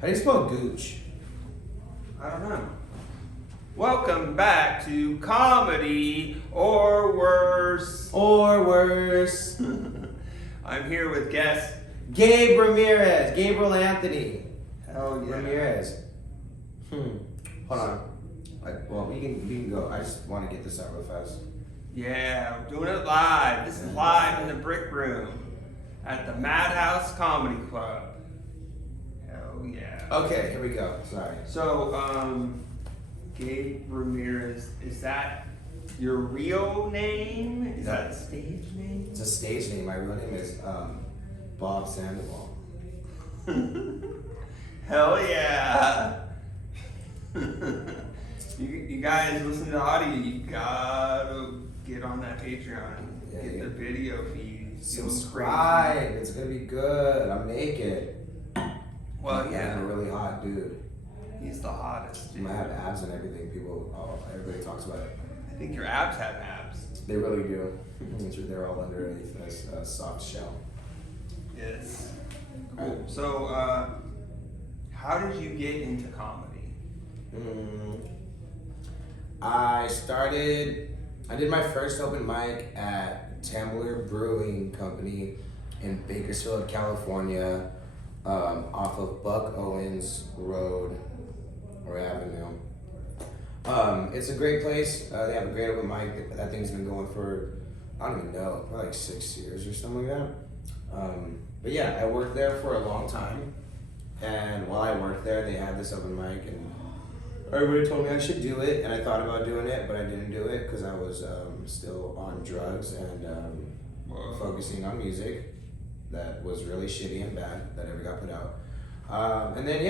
How do you spell gooch? I don't know. Welcome back to Comedy or Worse. Or worse. I'm here with guest Gabe Ramirez. Gabriel Anthony. Hell yeah. Ramirez. Hold on. Well, we can go. I just want to get this out real fast. Yeah, we're doing it live. This is live in the Brick Room at the Madhouse Comedy Club. Hell yeah. Okay, here we go. Sorry. So, Gabe Ramirez, is that your real name? Is that a stage name? It's a stage name. My real name is Bob Sandoval. Hell yeah. You guys listen to the audio, you gotta get on that Patreon and get the video feed. Subscribe. It's gonna be good. I'm naked. Well, yeah. I'm a really hot dude. He's the hottest, dude. I have abs and everything. Everybody talks about it. I think your abs have abs. They really do. They're all underneath this soft shell. Yes. Cool. So, how did you get into comedy? I did my first open mic at Tambler Brewing Company in Bakersfield, California, off of Buck Owens Road or Avenue. It's a great place. They have a great open mic. That thing's been going for, I don't even know, probably like 6 years or something like that. But yeah, I worked there for a long time. And while I worked there, they had this open mic and everybody told me I should do it. And I thought about doing it, but I didn't do it because I was still on drugs and focusing on music that was really shitty and bad that never got put out. And then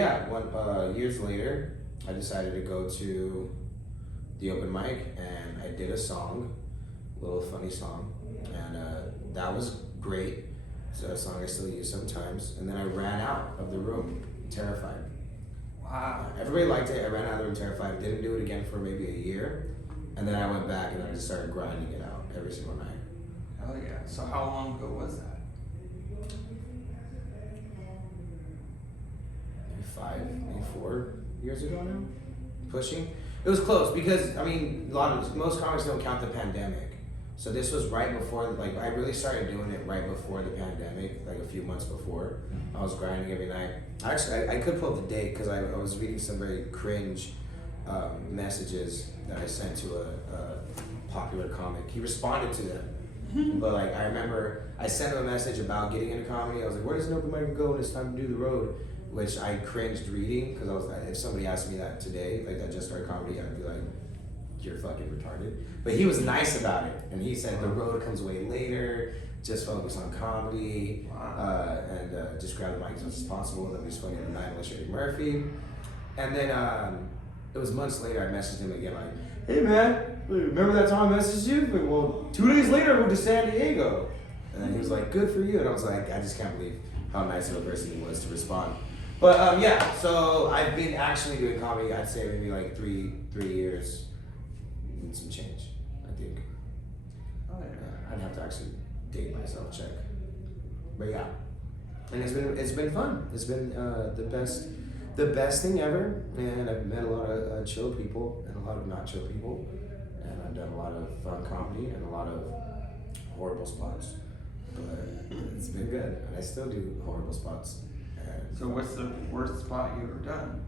years later, I decided to go to the open mic and I did a song, a little funny song, and that was great. It's a song I still use sometimes. And then I ran out of the room, terrified. Wow. Everybody liked it. I ran out of the room terrified. Didn't do it again for maybe a year. And then I went back and I just started grinding it out every single night. Hell yeah. So how long ago was that? Maybe 4 years ago now. Pushing. It was close because most comics don't count the pandemic. So this was right before, I really started doing it right before the pandemic, like a few months before. I was grinding every night. Actually, I could pull up the date because I was reading some very cringe messages that I sent to a popular comic. He responded to them. But I remember I sent him a message about getting into comedy. I was like, where does an open mic go when it's time to do the road? Which I cringed reading because I was like, if somebody asked me that today, that just started comedy, I'd be like, you're fucking retarded. But he was nice about it. And he said the road comes way later, just focus on comedy, and just grab the mic as much as possible. Then we just went into night with Eddie Murphy. And then it was months later, I messaged him again hey man, remember that time I messaged you? Like, well, 2 days later I moved to San Diego. And then he was like, good for you. And I was like, I just can't believe how nice of a person he was to respond. But so I've been actually doing comedy, I'd say maybe like three years and some change, I think. Oh yeah. I'd have to actually date myself, check. But yeah, and it's been fun. It's been the best thing ever, and I've met a lot of chill people and a lot of not chill people, and I've done a lot of fun comedy and a lot of horrible spots. But it's been good, and I still do horrible spots. So what's the worst spot you ever done?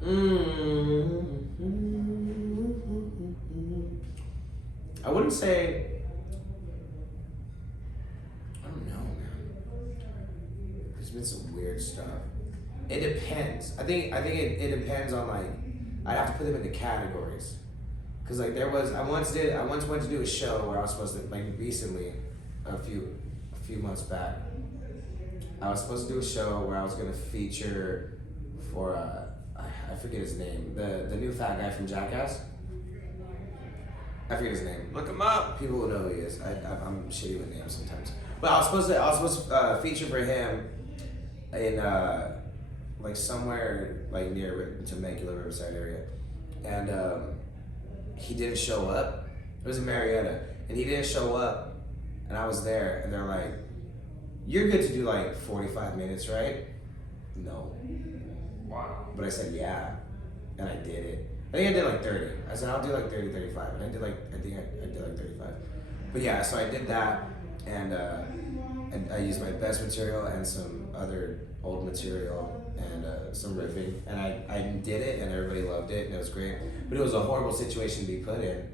I wouldn't say. I don't know, man. There's been some weird stuff. It depends. I think it depends on I'd have to put them into categories. Cause I once went to do a show where I was supposed to recently, a few months back. I was supposed to do a show where I was gonna feature for I forget his name, the new fat guy from Jackass. I forget his name. Look him up. People will know who he is. I'm shitty with names sometimes. But I was supposed to feature for him in somewhere near Temecula, Riverside area, and he didn't show up. It was in Marietta, and he didn't show up, and I was there, and they're like, "You're good to do 45 minutes, right?" No. Wow. But I said, yeah. And I did it. I think I did like 30. I said, I'll do like 30, 35. And I did like 35. But yeah, so I did that. And I used my best material and some other old material and some riffing. And I did it and everybody loved it and it was great. But it was a horrible situation to be put in.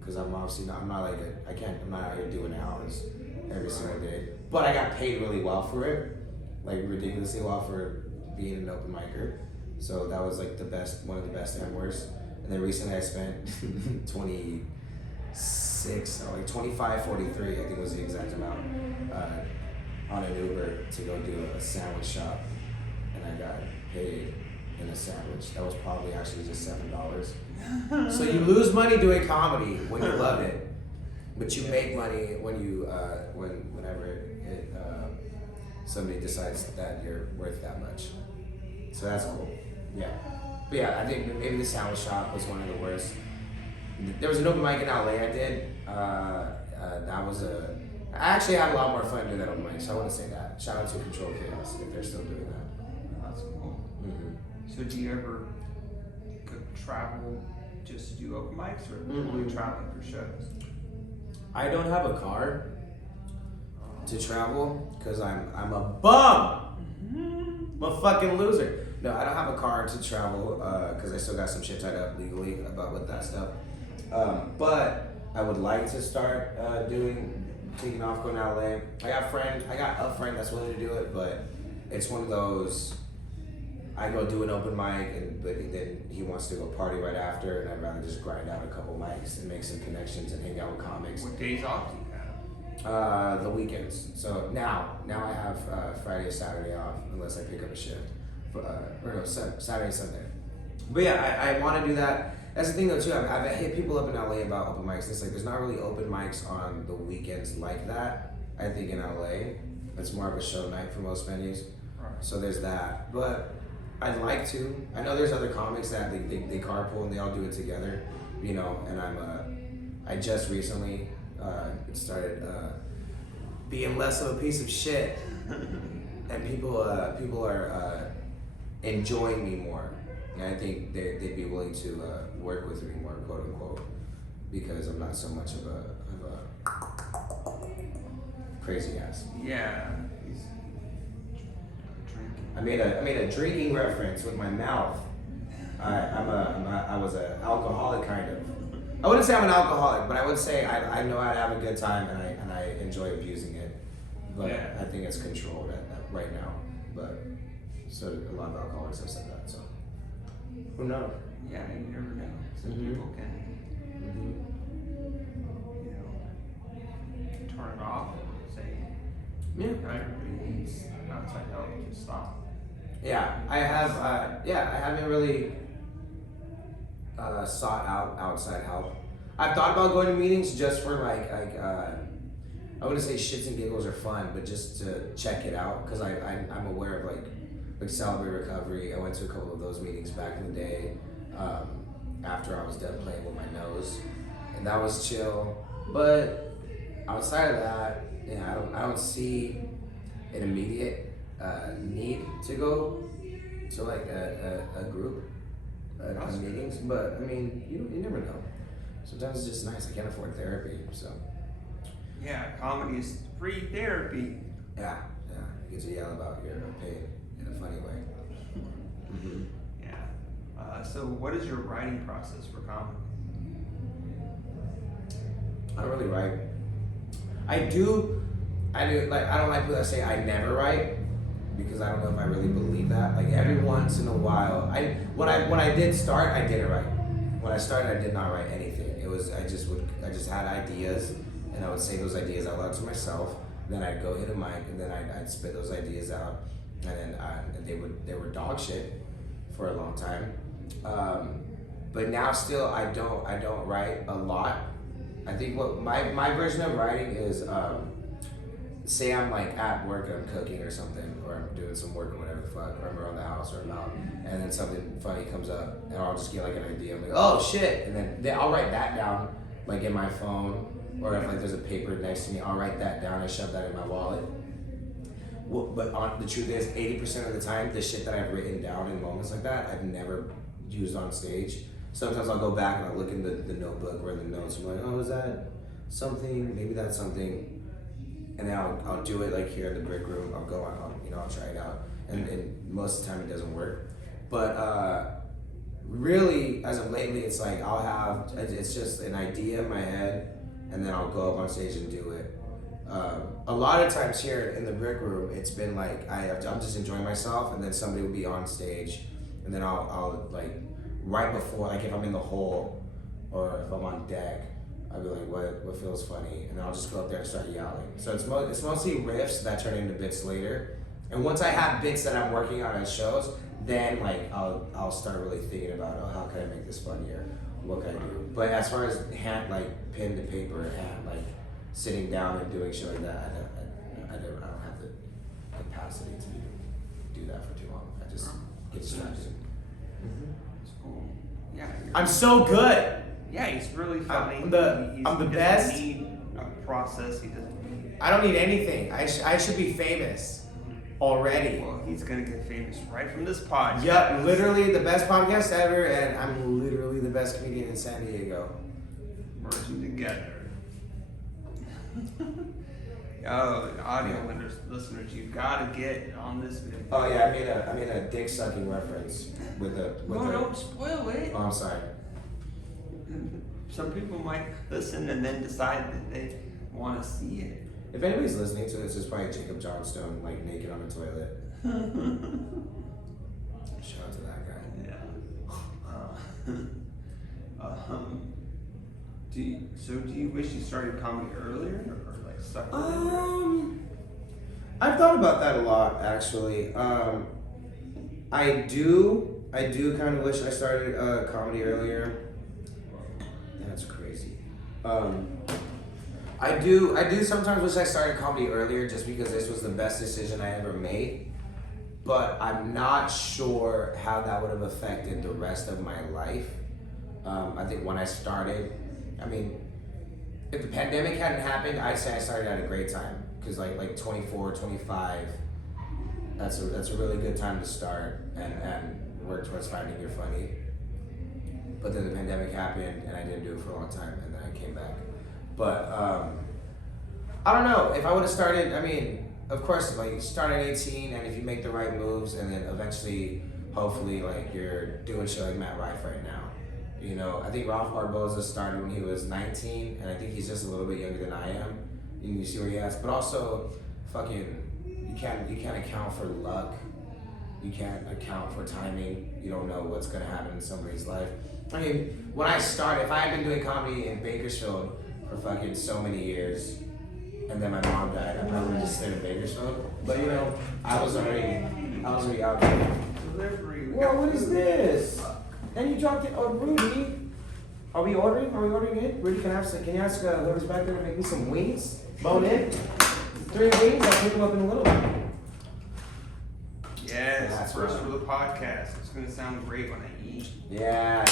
Because I'm obviously not, I'm not out here doing hours every single day. But I got paid really well for it. Like ridiculously well for being an open micer. So that was like one of the best and worst. And then recently I spent 25.43, I think was the exact amount, on an Uber to go do a sandwich shop. And I got paid in a sandwich. That was probably actually just $7. So you lose money doing comedy when you love it, but you make money when you whenever somebody decides that you're worth that much. So that's cool. Yeah. But yeah, I think maybe the sandwich shop was one of the worst. There was an open mic in LA I did. I actually had a lot more fun doing that open mic, so I want to say that. Shout out to Control Chaos if they're still doing that. That's cool. Mm-hmm. So do you ever travel just to do open mics or only traveling for shows? I don't have a car to travel because I'm a bum. I'm a fucking loser. No, I don't have a car to travel because I still got some shit tied up legally with that stuff. But I would like to start taking off, going to LA. I got a friend that's willing to do it, but it's one of those. I go do an open mic, but then he wants to go party right after, and I'd rather just grind out a couple mics and make some connections and hang out with comics. What days off do you have? The weekends. So now I have Friday, Saturday off, unless I pick up a shift. Saturday, Sunday. But yeah, I want to do that. That's the thing though too. I've hit people up in LA about open mics. It's like there's not really open mics on the weekends like that. I think in LA, it's more of a show night for most venues. Right. So there's that. But I'd like to. I know there's other comics that they carpool and they all do it together, you know. And I just recently started being less of a piece of shit, and people are enjoying me more. And I think they'd be willing to work with me more, quote unquote, because I'm not so much of a crazy ass. Yeah. I made a drinking reference with my mouth. I was an alcoholic kind of. I wouldn't say I'm an alcoholic, but I would say I know how to have a good time and I enjoy abusing it. But yeah. I think it's controlled right now. But so a lot of alcoholics have said that. So who knows? Yeah, you never know. Some people can, turn it off and say, everybody needs outside help to stop. Yeah, I haven't really sought out outside help. I've thought about going to meetings just for I wouldn't say shits and giggles are fun, but just to check it out because I'm aware of like Celebrate Recovery. I went to a couple of those meetings back in the day after I was done playing with my nose, and that was chill. But outside of that, I don't see an immediate need to go to like a group meetings, but I mean you never know. Sometimes it's just nice. I can't afford therapy, so yeah, comedy is free therapy. Yeah, you get to yell about your pain in a funny way. Yeah. So what is your writing process for comedy? I don't really write. I do. Like I don't like people that say I never write because I don't know if I really believe that. Like every once in a while, when I did start, I didn't write. When I started, I did not write anything. It was I just had ideas, and I would say those ideas out loud to myself. Then I'd go hit a mic, and then I'd spit those ideas out, and then they were dog shit for a long time. But now still I don't write a lot. I think what my version of writing is say I'm like at work and I'm cooking or something, or I'm doing some work or whatever the fuck, or I'm around the house or I'm out, and then something funny comes up, and I'll just get like an idea. I'm like, oh shit, and then I'll write that down like in my phone, or if like there's a paper next to me, I'll write that down and shove that in my wallet. But the truth is, 80% of the time, the shit that I've written down in moments like that, I've never used on stage. Sometimes I'll go back and I'll look in the notebook or in the notes. I'm like, oh, is that something? Maybe that's something. And then I'll do it like here in the brick room. I'll go on, I'll try it out. And most of the time it doesn't work. But really, as of lately, it's like it's just an idea in my head, and then I'll go up on stage and do it. A lot of times here in the brick room, it's been like I'm just enjoying myself, and then somebody will be on stage, and then I'll like right before, like if I'm in the hole or if I'm on deck, I'll be like, what feels funny, and then I'll just go up there and start yelling. So it's mostly riffs that turn into bits later, and once I have bits that I'm working on at shows, then like I'll start really thinking about, oh, how can I make this funnier? What can I do? But as far as hand, like pen to paper, hand, like sitting down and doing shit like that, I don't have the capacity to do that for too long. I just get distracted. It's cool. Yeah. I'm so good. Yeah, he's really funny. I'm the best. He doesn't need a process. He doesn't need. I don't need anything. I should be famous already. Well, he's gonna get famous right from this podcast. Yep, literally the best podcast ever, and I'm literally the best comedian in San Diego. Merging together. Oh, audio listeners, you gotta get on this video. Oh yeah, I made a dick sucking reference with don't spoil it. Oh, I'm sorry. Some people might listen and then decide that they want to see it. If anybody's listening to this, it's probably Jacob Johnstone, like naked on the toilet. Shout out to that guy. Yeah. Do you wish you started comedy earlier or like stuck with it? I've thought about that a lot, actually. I do kind of wish I started comedy earlier. That's crazy. I do sometimes wish I started comedy earlier, just because this was the best decision I ever made. But I'm not sure how that would have affected the rest of my life. I think when I started, I mean, if the pandemic hadn't happened, I'd say I started at a great time. Because like 24, 25, that's a really good time to start and work towards finding your funny. But then the pandemic happened and I didn't do it for a long time, and then I came back. But I don't know, if I would have started, I mean, of course, like you start at 18, and if you make the right moves, and then eventually, hopefully, like you're doing shit like Matt Rife right now. You know, I think Ralph Barboza started when he was 19, and I think he's just a little bit younger than I am. And you see where he is, but also, you can't account for luck. You can't account for timing. You don't know what's gonna happen in somebody's life. I mean, when I started, if I had been doing comedy in Bakersfield for fucking so many years, and then my mom died, I probably would have just stayed in Bakersfield. But you know, I was already out there. Delivery. Whoa, what is this? And you dropped it. Oh, Rudy. Are we ordering it? Rudy, can you ask whoever's back there to make me some wings? Bone in? 3 wings, I'll pick them up in a little bit. Yes, That's first right. for the podcast. It's gonna sound great when I eat. Yeah.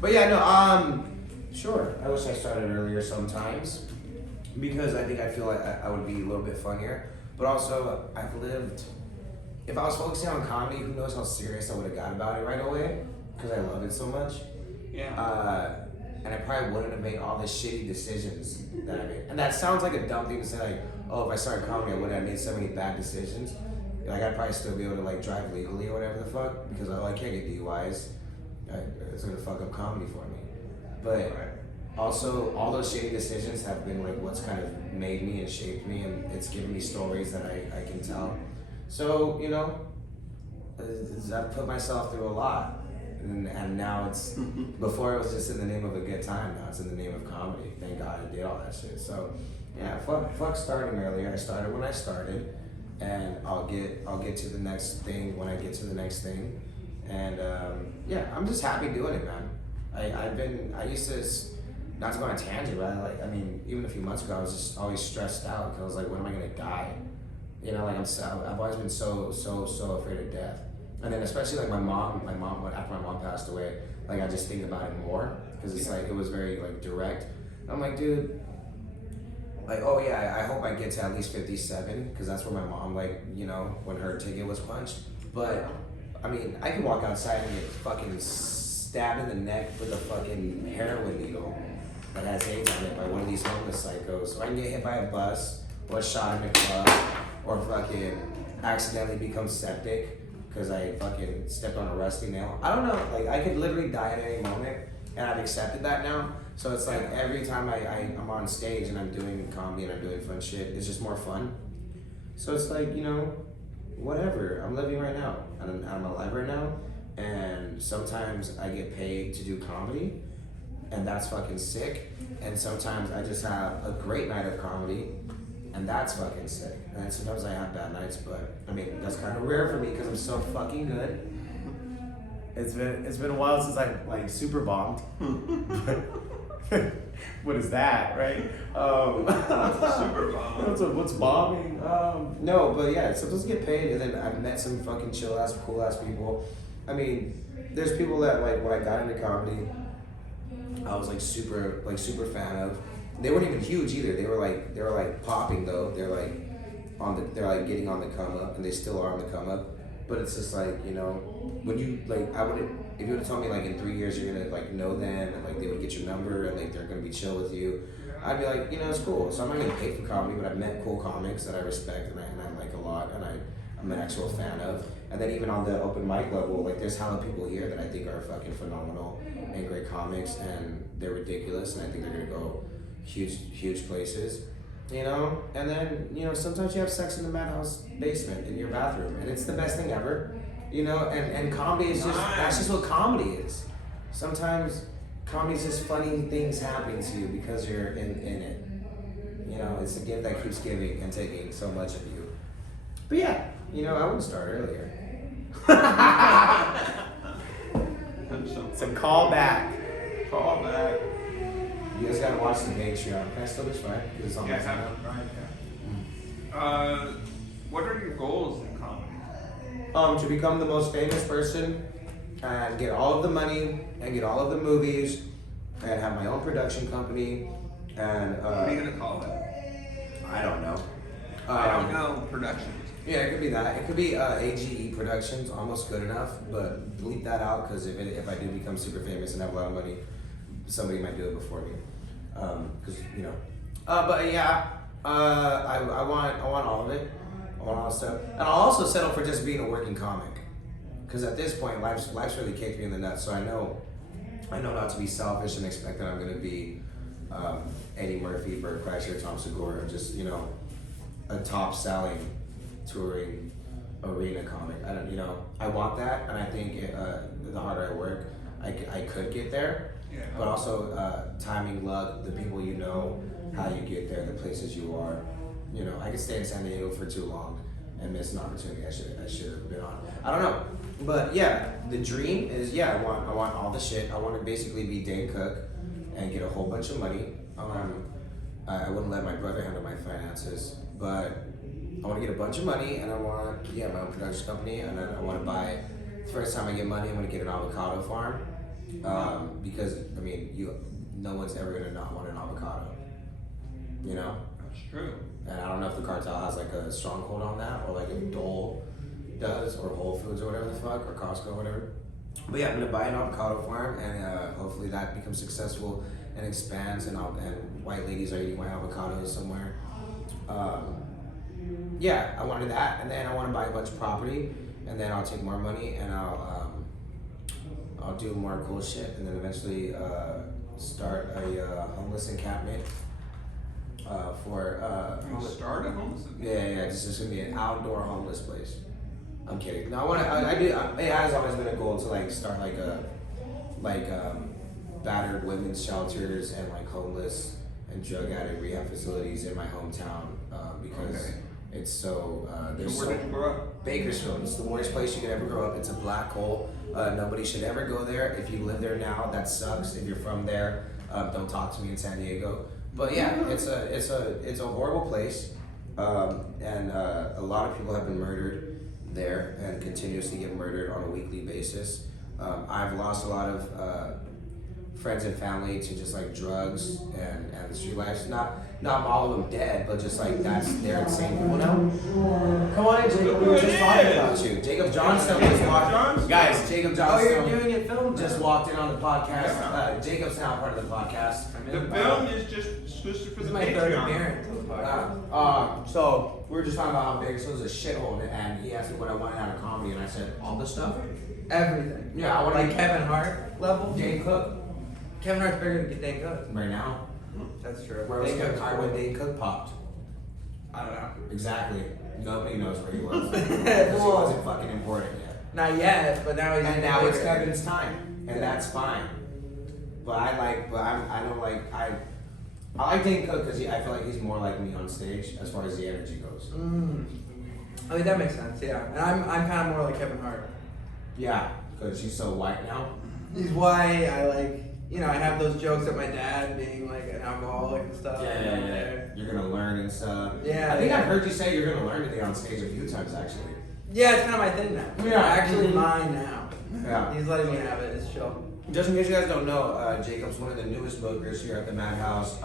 But yeah, no, sure. I wish I started earlier sometimes, because I feel like I would be a little bit funnier. But also, if I was focusing on comedy, who knows how serious I would have got about it right away, because I love it so much. Yeah. And I probably wouldn't have made all the shitty decisions that I made. And that sounds like a dumb thing to say, like, oh, if I started comedy, I wouldn't have made so many bad decisions. Like, I'd probably still be able to, like, drive legally or whatever the fuck, because I can't get DUIs. It's gonna fuck up comedy for me. But also, all those shitty decisions have been, like, what's kind of made me and shaped me, and it's given me stories that I can tell. So, you know, I've put myself through a lot. And now it's, before it was just in the name of a good time, now it's in the name of comedy. Thank God I did all that shit. So, yeah, fuck starting earlier. I started when I started, and I'll get to the next thing when I get to the next thing. And yeah, I'm just happy doing it, man. I used to, not to go on a tangent, but even a few months ago, I was just always stressed out, because I was like, when am I gonna die? You know, like I've always been so afraid of death. And then especially like my mom, after my mom passed away, like I just think about it more, because it's like, it was very like direct. And I'm like, dude, like, oh yeah, I hope I get to at least 57 because that's where my mom, like, you know, when her ticket was punched. But I mean, I can walk outside and get fucking stabbed in the neck with a fucking heroin needle that has AIDS on it by one of these homeless psychos. Or I can get hit by a bus, or shot in a club, or fucking accidentally become septic because I fucking stepped on a rusty nail. I don't know, like I could literally die at any moment, and I've accepted that now. So it's like every time I'm on stage and I'm doing comedy and I'm doing fun shit, it's just more fun. So it's like, you know, whatever. I'm living right now. I'm alive right now. And sometimes I get paid to do comedy, and that's fucking sick. And sometimes I just have a great night of comedy, and that's fucking sick. And then sometimes I have bad nights, but I mean, that's kind of rare for me because I'm so fucking good. It's been a while since I like super bombed. What is that, right? Super bomb. What's bombing? No, but yeah, sometimes I get paid, and then I've met some fucking chill ass, cool ass people. I mean, there's people that like when I got into comedy, I was like super fan of. They weren't even huge either. They were like popping though. They're like getting on the come up, and they still are on the come up. But it's just like, you know, when you like, if you would have told me like in 3 years you're gonna like know them and like they would get your number and like they're gonna be chill with you, I'd be like, you know, it's cool. So I'm not getting paid for comedy, but I've met cool comics that I respect and I like a lot, and I'm an actual fan of. And then even on the open mic level, like there's hella people here that I think are fucking phenomenal and great comics, and they're ridiculous, and I think they're gonna go huge places. You know, and then, you know, sometimes you have sex in the Madhouse basement in your bathroom, and it's the best thing ever. You know, and comedy is just, that's just what comedy is. Sometimes comedy is just funny things happening to you because you're in it. You know, it's a gift that keeps giving and taking so much of you. But yeah, you know, I wouldn't start earlier. It's a callback. Callback. You guys gotta watch the Patreon. Can I still just right? It's on Yeah, my have channel. it right, yeah. What are your goals in comedy? To become the most famous person and get all of the money and get all of the movies and have my own production company and What are you gonna call it? I don't know. I don't know. Productions. Yeah, it could be that. It could be AGE Productions, almost good enough, but bleep that out because if I do become super famous and have a lot of money, somebody might do it before me. Because you know. But yeah, I want all of it. I want all the stuff, and I'll also settle for just being a working comic. Because at this point, life's really kicked me in the nuts. So I know not to be selfish and expect that I'm gonna be Eddie Murphy, Burt Kreischer, Tom Segura, just, you know, a top selling touring arena comic. I want that, and I think the harder I work, I could get there. Yeah. But also timing, luck, the people you know, how you get there, the places you are. You know, I could stay in San Diego for too long and miss an opportunity I should have been on. I don't know, but yeah, the dream is I want all the shit. I want to basically be Dane Cook and get a whole bunch of money. I wouldn't let my brother handle my finances, but I want to get a bunch of money, and I want my own production company, and then I want to buy. The first time I get money, I'm gonna get an avocado farm, because I mean, no one's ever gonna not want an avocado, you know. That's true. And I don't know if the cartel has like a stronghold on that, or like if Dole does, or Whole Foods, or whatever the fuck, or Costco, or whatever. But yeah, I'm gonna buy an avocado farm, and hopefully that becomes successful and expands, and white ladies are eating my avocados somewhere. Yeah, I wanted that, and then I want to buy a bunch of property, and then I'll take more money, and I'll do more cool shit, and then eventually start a homeless encampment for Start a homeless. yeah, it's just gonna be an outdoor homeless place. I'm kidding. No, I do. It has always been a goal to like start like battered women's shelters and like homeless and drug addict rehab facilities in my hometown, because it's so there's Where did you grow up? Bakersfield. It's the worst place you could ever grow up. It's a black hole. Nobody should ever go there. If you live there now, that sucks. If you're from there, don't talk to me in San Diego. But yeah, it's a horrible place, and a lot of people have been murdered there and continuously get murdered on a weekly basis. I've lost a lot of friends and family to just like drugs and street life. not all of them dead, but just like they're insane people now. Come on in, Jacob. Look We who were it just talking is. about you. Jacob Johnstone just walked. Guys, Jacob Oh, Johnstone you're doing it film just now. walked in on the podcast. Yeah. Jacob's now part of the podcast. The film is just exclusive for This the is my third Patreon. appearance on the podcast. So we were just talking about how big so it was a shithole, and he asked me what I wanted out of comedy, and I said all the stuff. Everything. Yeah, I want Like Kevin Hart level. Dane Cook Kevin Hart's bigger than Dan Cook. right now. That's true. Where was Dane Kevin Cook's Hart cool. when Dane Cook popped? I don't know. Exactly. Nobody knows where he was. Because he wasn't fucking important yet. Not yet, but now he's And now bigger. it's Kevin's time, and that's fine. But I don't like I like Dane Cook because I feel like he's more like me on stage as far as the energy goes. I mean that makes sense, yeah. And I'm kind of more like Kevin Hart. Yeah, because he's so white now. He's white. I like, I have those jokes at my dad being like an alcoholic and stuff. You're gonna learn and stuff. Yeah, I think yeah. I've heard you say you're gonna learn today on stage a few times actually. Yeah, it's kind of my thing now. Yeah. Actually mine now. Yeah. He's letting me have it. It's chill. Just in case you guys don't know, Jacob's one of the newest bookers here at the Madhouse.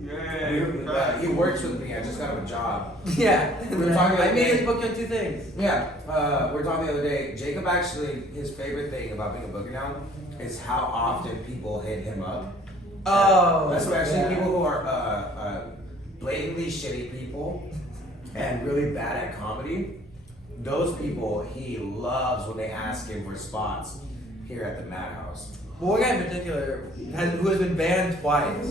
Yay. He works with me. I just got him a job. Yeah. We're talking I about- made his book on two things. Yeah, we're talking the other day. Jacob actually, his favorite thing about being a booker now is how often people hit him up. Oh. That's what actually yeah. people who are blatantly shitty people and really bad at comedy. Those people he loves when they ask him for spots here at the Madhouse. Well, one guy in particular who has been banned twice.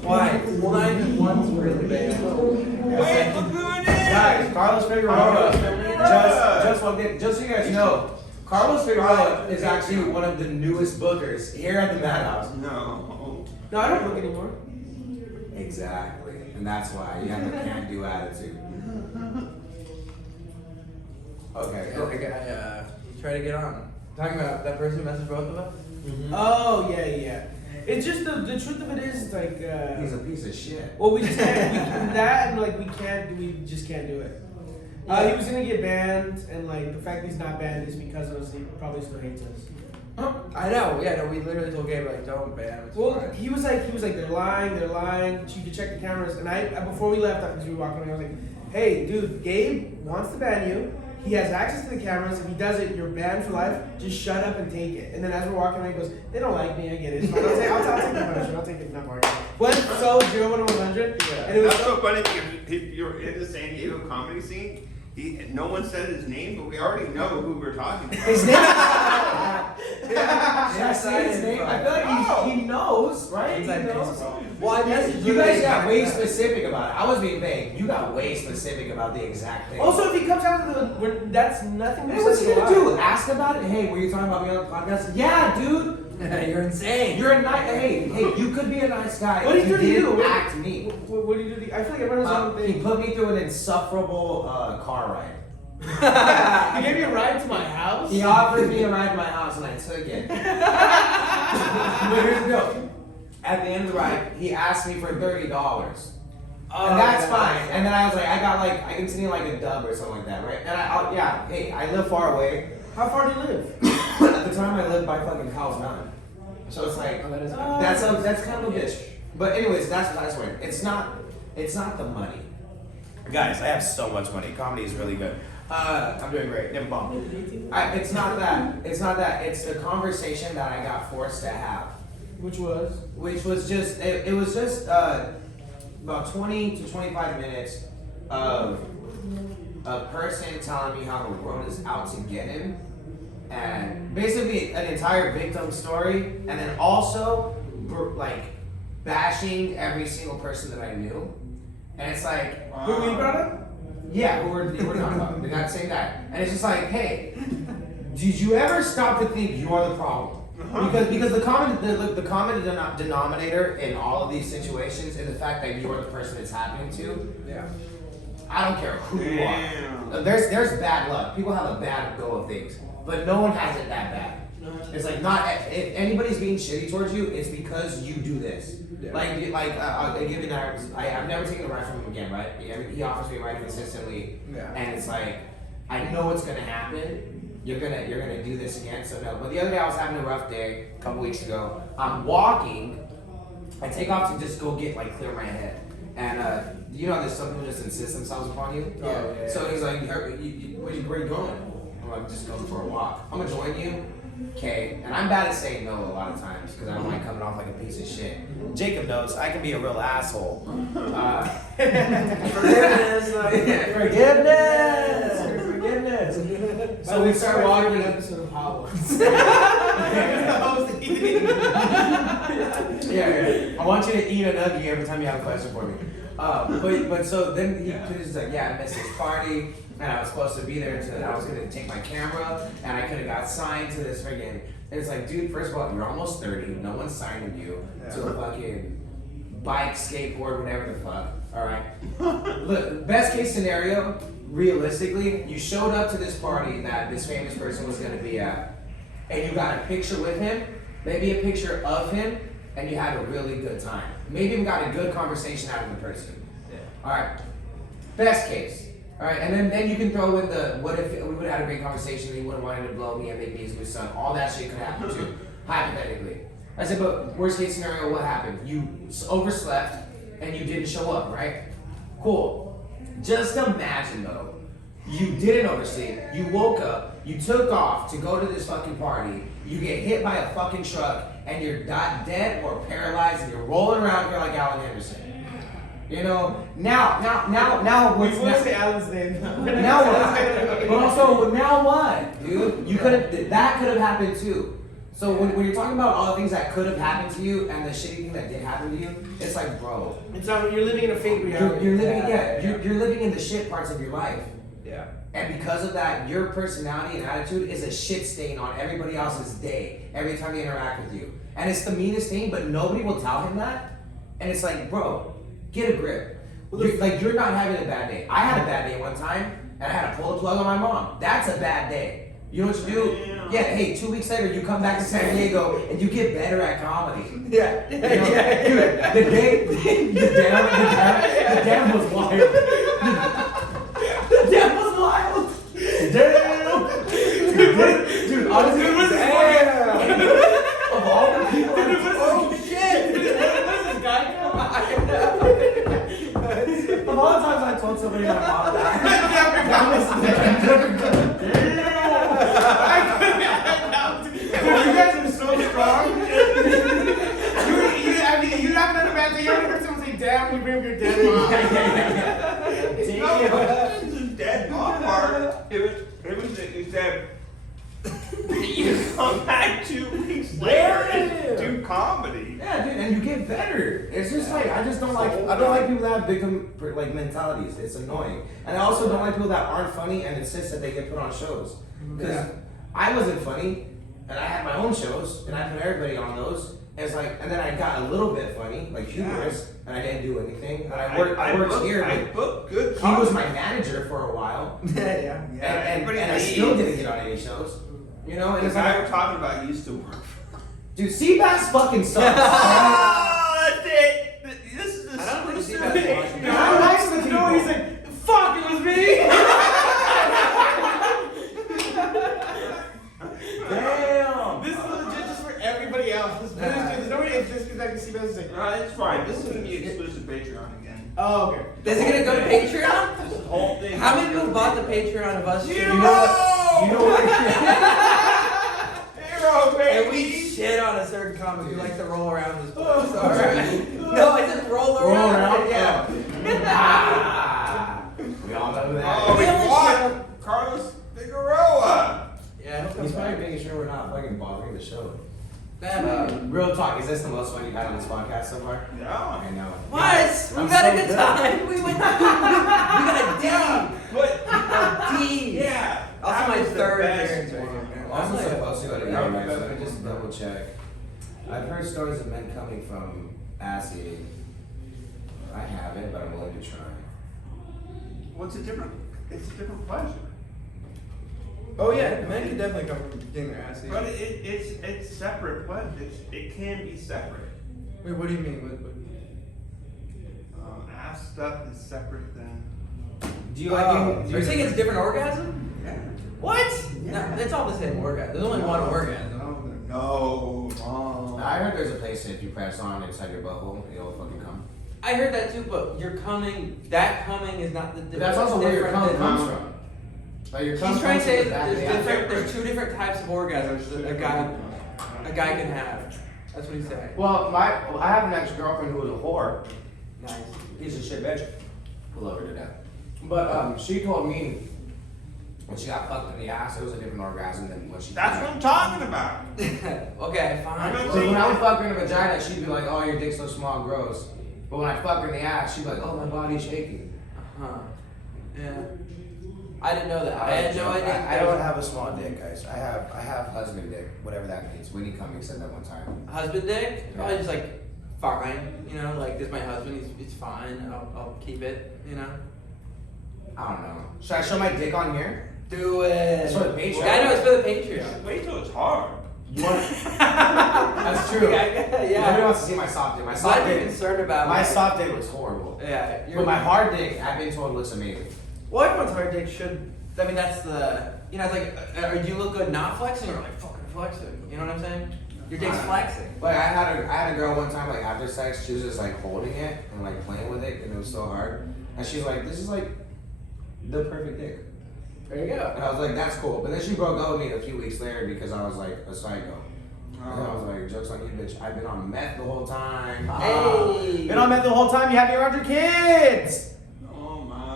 Twice. Well, not even once really banned. Wait, look who it is! Guys, Carlos Figueroa. Just one thing, just so you guys know, Carlos Figueroa is actually one of the newest bookers here at the Madhouse. No. No, I don't book anymore. Exactly, and that's why you have a can-do attitude. Okay. I try to get on. Talking about that person who messaged both of us? Oh yeah. It's just the truth of it is like He's a piece of shit. well we just can't we just can't do it. He was gonna get banned and like the fact that he's not banned is because of us. He probably still hates us. I know, yeah, no, we literally told Gabe, like, don't ban him. It's Well, fine. he was like they're lying. You can check the cameras. And I before we left because we were walking away, I was like, hey dude, Gabe wants to ban you. He has access to the cameras. If he does it, you're banned for life. Just shut up and take it. And then as we're walking away, he goes, they don't like me. I get it. It's fine. I'll take the punishment. I'll take it. Not part. Went so 0 to 100. Yeah. And it was That's so funny because if you're in the San Diego comedy scene, no one said his name, but we already know who we're talking about. His name. Did I say his name? I feel like he knows, right? He Inside knows. baseball. Well, I messaged You guys got way Yeah. specific about it. I was being vague. You got way specific about the exact thing. also if he comes out of that's nothing. Hey, what's he gonna do? Ask about it? Hey, were you talking about me on the podcast? Yeah, dude. You're insane. You're a nice. Hey, you could be a nice guy. What did if he do to didn't you? Act me. What do you do? I feel like everyone has their own He thing. put me through an insufferable car ride. He gave me a ride to my house. He offered me a ride to my house and I took it. But here's the deal. At the end of the ride, he asked me for $30. And that's fine. And then I was like, I can send you like a dub or something like that, right? And I live far away. How far do you live? At the time I lived by fucking Kyle's Mountain. So it's like, that's kind of a bitch. But anyways, that's what I swear. It's not the money. Guys, I have so much money. Comedy is really good. I'm doing great. Never bomb. It's not that. It's the conversation that I got forced to have. Which was? Which was just, it was just about 20 to 25 minutes of a person telling me how the world is out to get him. And basically an entire victim story. And then also, like, bashing every single person that I knew. And it's like, Who we brought up? yeah, who we're talking about. The guy saying that. And it's just like, hey, did you ever stop to think you are the problem? Because the common denominator in all of these situations is the fact that you are the person it's happening to. Yeah. I don't care who you are. Damn. There's bad luck. People have a bad go of things, but no one has it that bad. It's like not if anybody's being shitty towards you, it's because you do this. Yeah. I'll give you that. I've never taken a ride from him again, right? He offers me a ride consistently, Yeah. and it's like I know what's gonna happen. You're gonna do this again, so no. But the other day I was having a rough day, a couple weeks ago. I'm walking. I take off to just go get clear my head, And you know, there's some people just insist themselves upon you. Yeah. So he's like, where you going? I'm like, just going for a walk. I'm gonna join you. Okay. And I'm bad at saying no a lot of times because I don't like coming off like a piece of shit. Jacob knows I can be a real asshole. Forgiveness. Forgiveness. So we start walking an episode of Hot Ones. Yeah. I want you to eat a nugget every time you have a question for me. But so then he's like, yeah, I missed this party, and I was supposed to be there I was gonna take my camera, and I could have got signed to this friggin'. And it's like, dude, first of all, you're almost 30. No one's signing you to a fucking bike, skateboard, whatever the fuck. All right. Look, best case scenario, realistically, you showed up to this party that this famous person was gonna be at, and you got a picture with him, maybe a picture of him, and you had a really good time. Maybe even got a good conversation out of the person. Yeah. All right. Best case. All right, and then you can throw in the what if we would have had a great conversation and he wouldn't want to blow me and make me his new son. All that shit could happen too, hypothetically. I said, but worst case scenario, what happened? You overslept and you didn't show up, right? Cool. Just imagine though, you didn't oversleep. You woke up. You took off to go to this fucking party. You get hit by a fucking truck and you're not dead or paralyzed and you're rolling around here like Alan Henderson. You know, now what's We want to say Alan's name. now what? But also, now what, dude? You could have that could have happened too. So when you're talking about all the things that could have happened to you and the shitty thing that did happen to you, it's like, bro, It's not, you're living in a fake reality. you're living you're living in the shit parts of your life. Yeah. And because of that, your personality and attitude is a shit stain on everybody else's day every time they interact with you. And it's the meanest thing, but nobody will tell him that. And it's like, bro, get a grip. You're not having a bad day. I had a bad day one time, and I had to pull the plug on my mom. That's a bad day. You know what you do? Yeah, hey, 2 weeks later, you come back to San Diego, and you get better at comedy. Yeah. You know? Dude, the dam was wild. The dam was wild. Damn. Dude, honestly, of all the people, of all the times I told somebody my mom died, that was You guys are so strong. You haven't had a bad day. You ever heard someone say, damn, when you bring up your dead mom? The dead mom part. It was that you said you come back 2 weeks later and do comedy. yeah, dude, and you get better. It's just like I don't like people that have victim like mentalities. It's annoying, and I also don't like people that aren't funny and insist that they get put on shows. Because I wasn't funny, and I had my own shows, and I put everybody on those. And it's like, and then I got a little bit funny, like humorous, and I didn't do anything. And I worked here. I But booked good he comedy. was my manager for a while, Yeah. and I still didn't get on any shows. You know, and The it's guy like, we're talking about used to work. dude, Seabass fucking sucks. Oh, that's it. This is the I don't think solution. Seabass wants to I'm nice to know. He's like, fuck, it was me. Damn. This is legit just for everybody else. There's nobody exists that can see this. Like, It's fine. This is gonna be exclusive Patreon again. oh, okay. Is it gonna go to Patreon? This whole thing. How many people bought the Patreon of us? Zero! You know what? Zero, And we baby. shit on a certain comic who likes to roll around this place. Alright. No, I said roll around. Roll around? Yeah. We all know who that Oh, we We only won. share- Carlos Figueroa. Yeah, he'll come He's probably back. making sure we're not fucking bothering the show. That- Real talk, is this the most fun you've had on this podcast so far? Yeah. I know. What? I'm We got so a good time. We got a D. But A D. yeah. Also that my was the third best appearance right one. here. I'm also supposed to go to Yeah, Aaron, but- so let me just double check. I've heard stories of men coming from ass eating. I haven't, but I'm willing to try. What's a different? It's a different pleasure. Oh yeah, men can definitely come from getting their ass eaten. But it's separate pleasure. It can be separate. Wait, what do you mean? Ass stuff is separate than. Do you like Are you saying it's different orgasm? Yeah. What? No, it's all the same orgasm. There's only one orgasm. No, wrong. I heard there's a place that if you press on inside your butthole, it'll fucking come. I heard that too, but that coming is not the But that's also where your cum different than- comes from. Like your cum He's trying to comes say from the back there's of the ass. different. There's two different types of orgasms that a guy can have. That's what he's saying. Well, I have an ex-girlfriend who was a whore. Nice. Piece of shit bitch. I love her to death. But she told me when she got fucked in the ass, it was a different orgasm than when she. That's what I'm talking about. Okay, fine. I'm not So when I would fuck her in the vagina, she'd be like, "Oh, your dick's so small, gross." But when I fuck her in the ass, she'd be like, "Oh, my body's shaking." Huh. Yeah. I didn't know that. I had no idea. I don't have a small dick, guys. I have husband dick, whatever that means. Winnie Cummings said that one time. Husband dick? Yeah. Probably just like fine. You know, like this is my husband. He's fine. I'll keep it. You know. I don't know. Should I show my dick on here? Do it. It's for the Patreon. Yeah, I know it's for the Patreon. Wait till it's hard. You want? That's true. Nobody Yeah. wants to see my soft dick. My I'm soft not dick. concerned about My it. soft dick looks horrible. Yeah. But my hard dick, I've been told, looks amazing. Well, everyone's hard dick should. I mean, that's the. You know, it's like, do you look good not flexing or like fucking flexing? You know what I'm saying? Your dick's flexing. Like I had a girl one time, like after sex, she was just like holding it and like playing with it, and it was so hard. And she's like, "This is like the perfect dick." There you go. And I was like, "That's cool." But then she broke up with me a few weeks later because I was like a psycho. And I was like, "Jokes on you, bitch! I've been on meth the whole time." Hey. Been on meth the whole time. You have me around your kids. Oh my.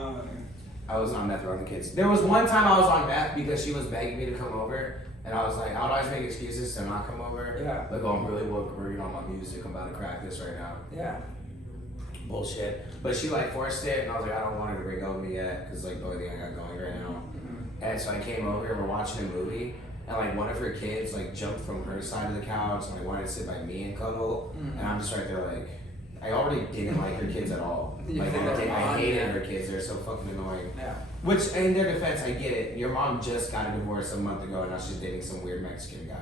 I was on meth around the kids. There was one time I was on meth because she was begging me to come over, and I was like, I would always make excuses to not come over. Yeah. Like, oh, I'm really working on my music. I'm about to crack this right now. Yeah. Bullshit. But she like forced it, and I was like, I don't want her to break up with me yet, because like the only thing I got going right now. And so I came over and we're watching a movie, and like one of her kids like jumped from her side of the couch and like wanted to sit by me and cuddle, and I'm just right there like, I already didn't like her kids at all. You Like think they're I odd, hated yeah. her kids. They're so fucking annoying. Yeah. Which, in their defense, I get it. Your mom just got a divorce a month ago, and now she's dating some weird Mexican guy,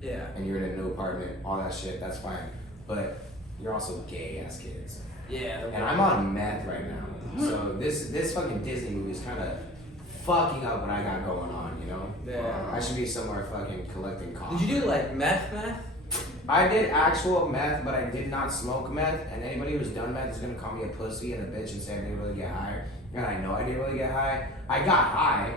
Yeah. and you're in a new apartment. All that shit, that's fine. But you're also gay ass kids. Yeah. And I'm on meth right now. So this fucking Disney movie is kind of fucking up what I got going on, you know? Yeah. I should be somewhere fucking collecting coffee. Did you do like meth? I did actual meth, but I did not smoke meth. And anybody who's done meth is gonna call me a pussy and a bitch and say I didn't really get high. And I know I didn't really get high. I got high,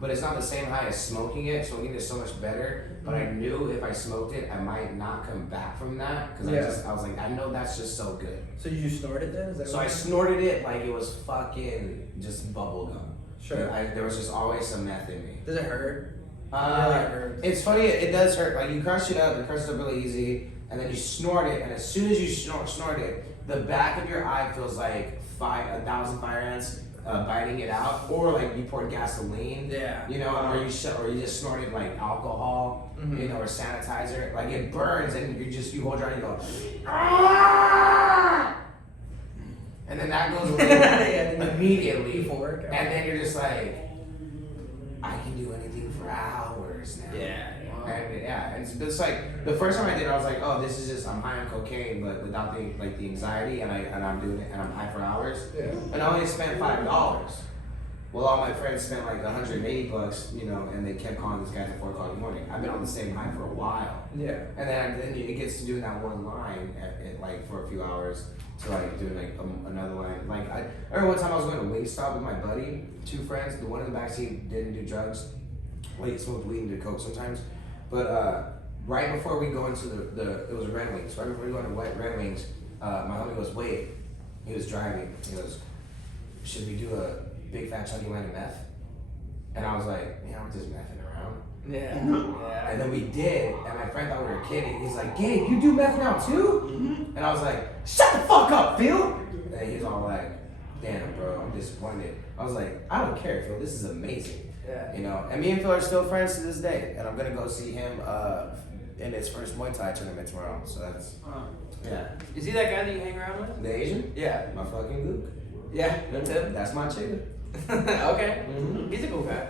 but it's not the same high as smoking it. Smoking is so much better. But I knew if I smoked it, I might not come back from that because I was like, I know that's just so good. So you snorted then? Is that So I snorted it like it was fucking just bubble gum. Sure. There was just always some meth in me. Does it hurt? It's funny, it does hurt. Like you crush it up really easy, and then you snort it, and as soon as you snort it, the back of your eye feels like 1,000 fire ants biting it out, or like you poured gasoline. Yeah. You know, or you just snorted like alcohol, you know, or sanitizer. Like it burns, and you hold your eye and you go, "Ah!" And then that goes away immediately. And then you're just like, I can do anything for hours now. Yeah. And it's like the first time I did it, I was like, oh, this is just I'm high on cocaine, but without the anxiety, and I'm doing it, and I'm high for hours. Yeah. And I only spent $5. Well, all my friends spent like $180, you know, and they kept calling this guy at 4 o'clock in the morning. I've been on the same high for a while. Yeah. And then it gets to doing that one line like for a few hours to like doing like another line. Like I remember one time I was going to Wingstop with my buddy, 2 friends. The one in the backseat didn't do drugs. Well, he smoked weed and did coke sometimes. But right before we go into it was Red Wings. Right before we go into Red Wings, my homie goes, wait. He was driving. He goes, should we do a big fat chunky line of meth? And I was like, man, I'm just messing around. Yeah. And then we did, and my friend thought we were kidding. He's like, Gabe, you do meth now too? And I was like, shut the fuck up, Phil! And he's all like, damn, bro, I'm disappointed. I was like, I don't care, Phil, this is amazing. Yeah. You know, and me and Phil are still friends to this day, and I'm gonna go see him in his first Muay Thai tournament tomorrow. So that's, yeah. Is he that guy that you hang around with? The Asian? Yeah. My fucking Luke. Yeah, that's him. That's my chicken. Okay. Mhm. He's a cool guy.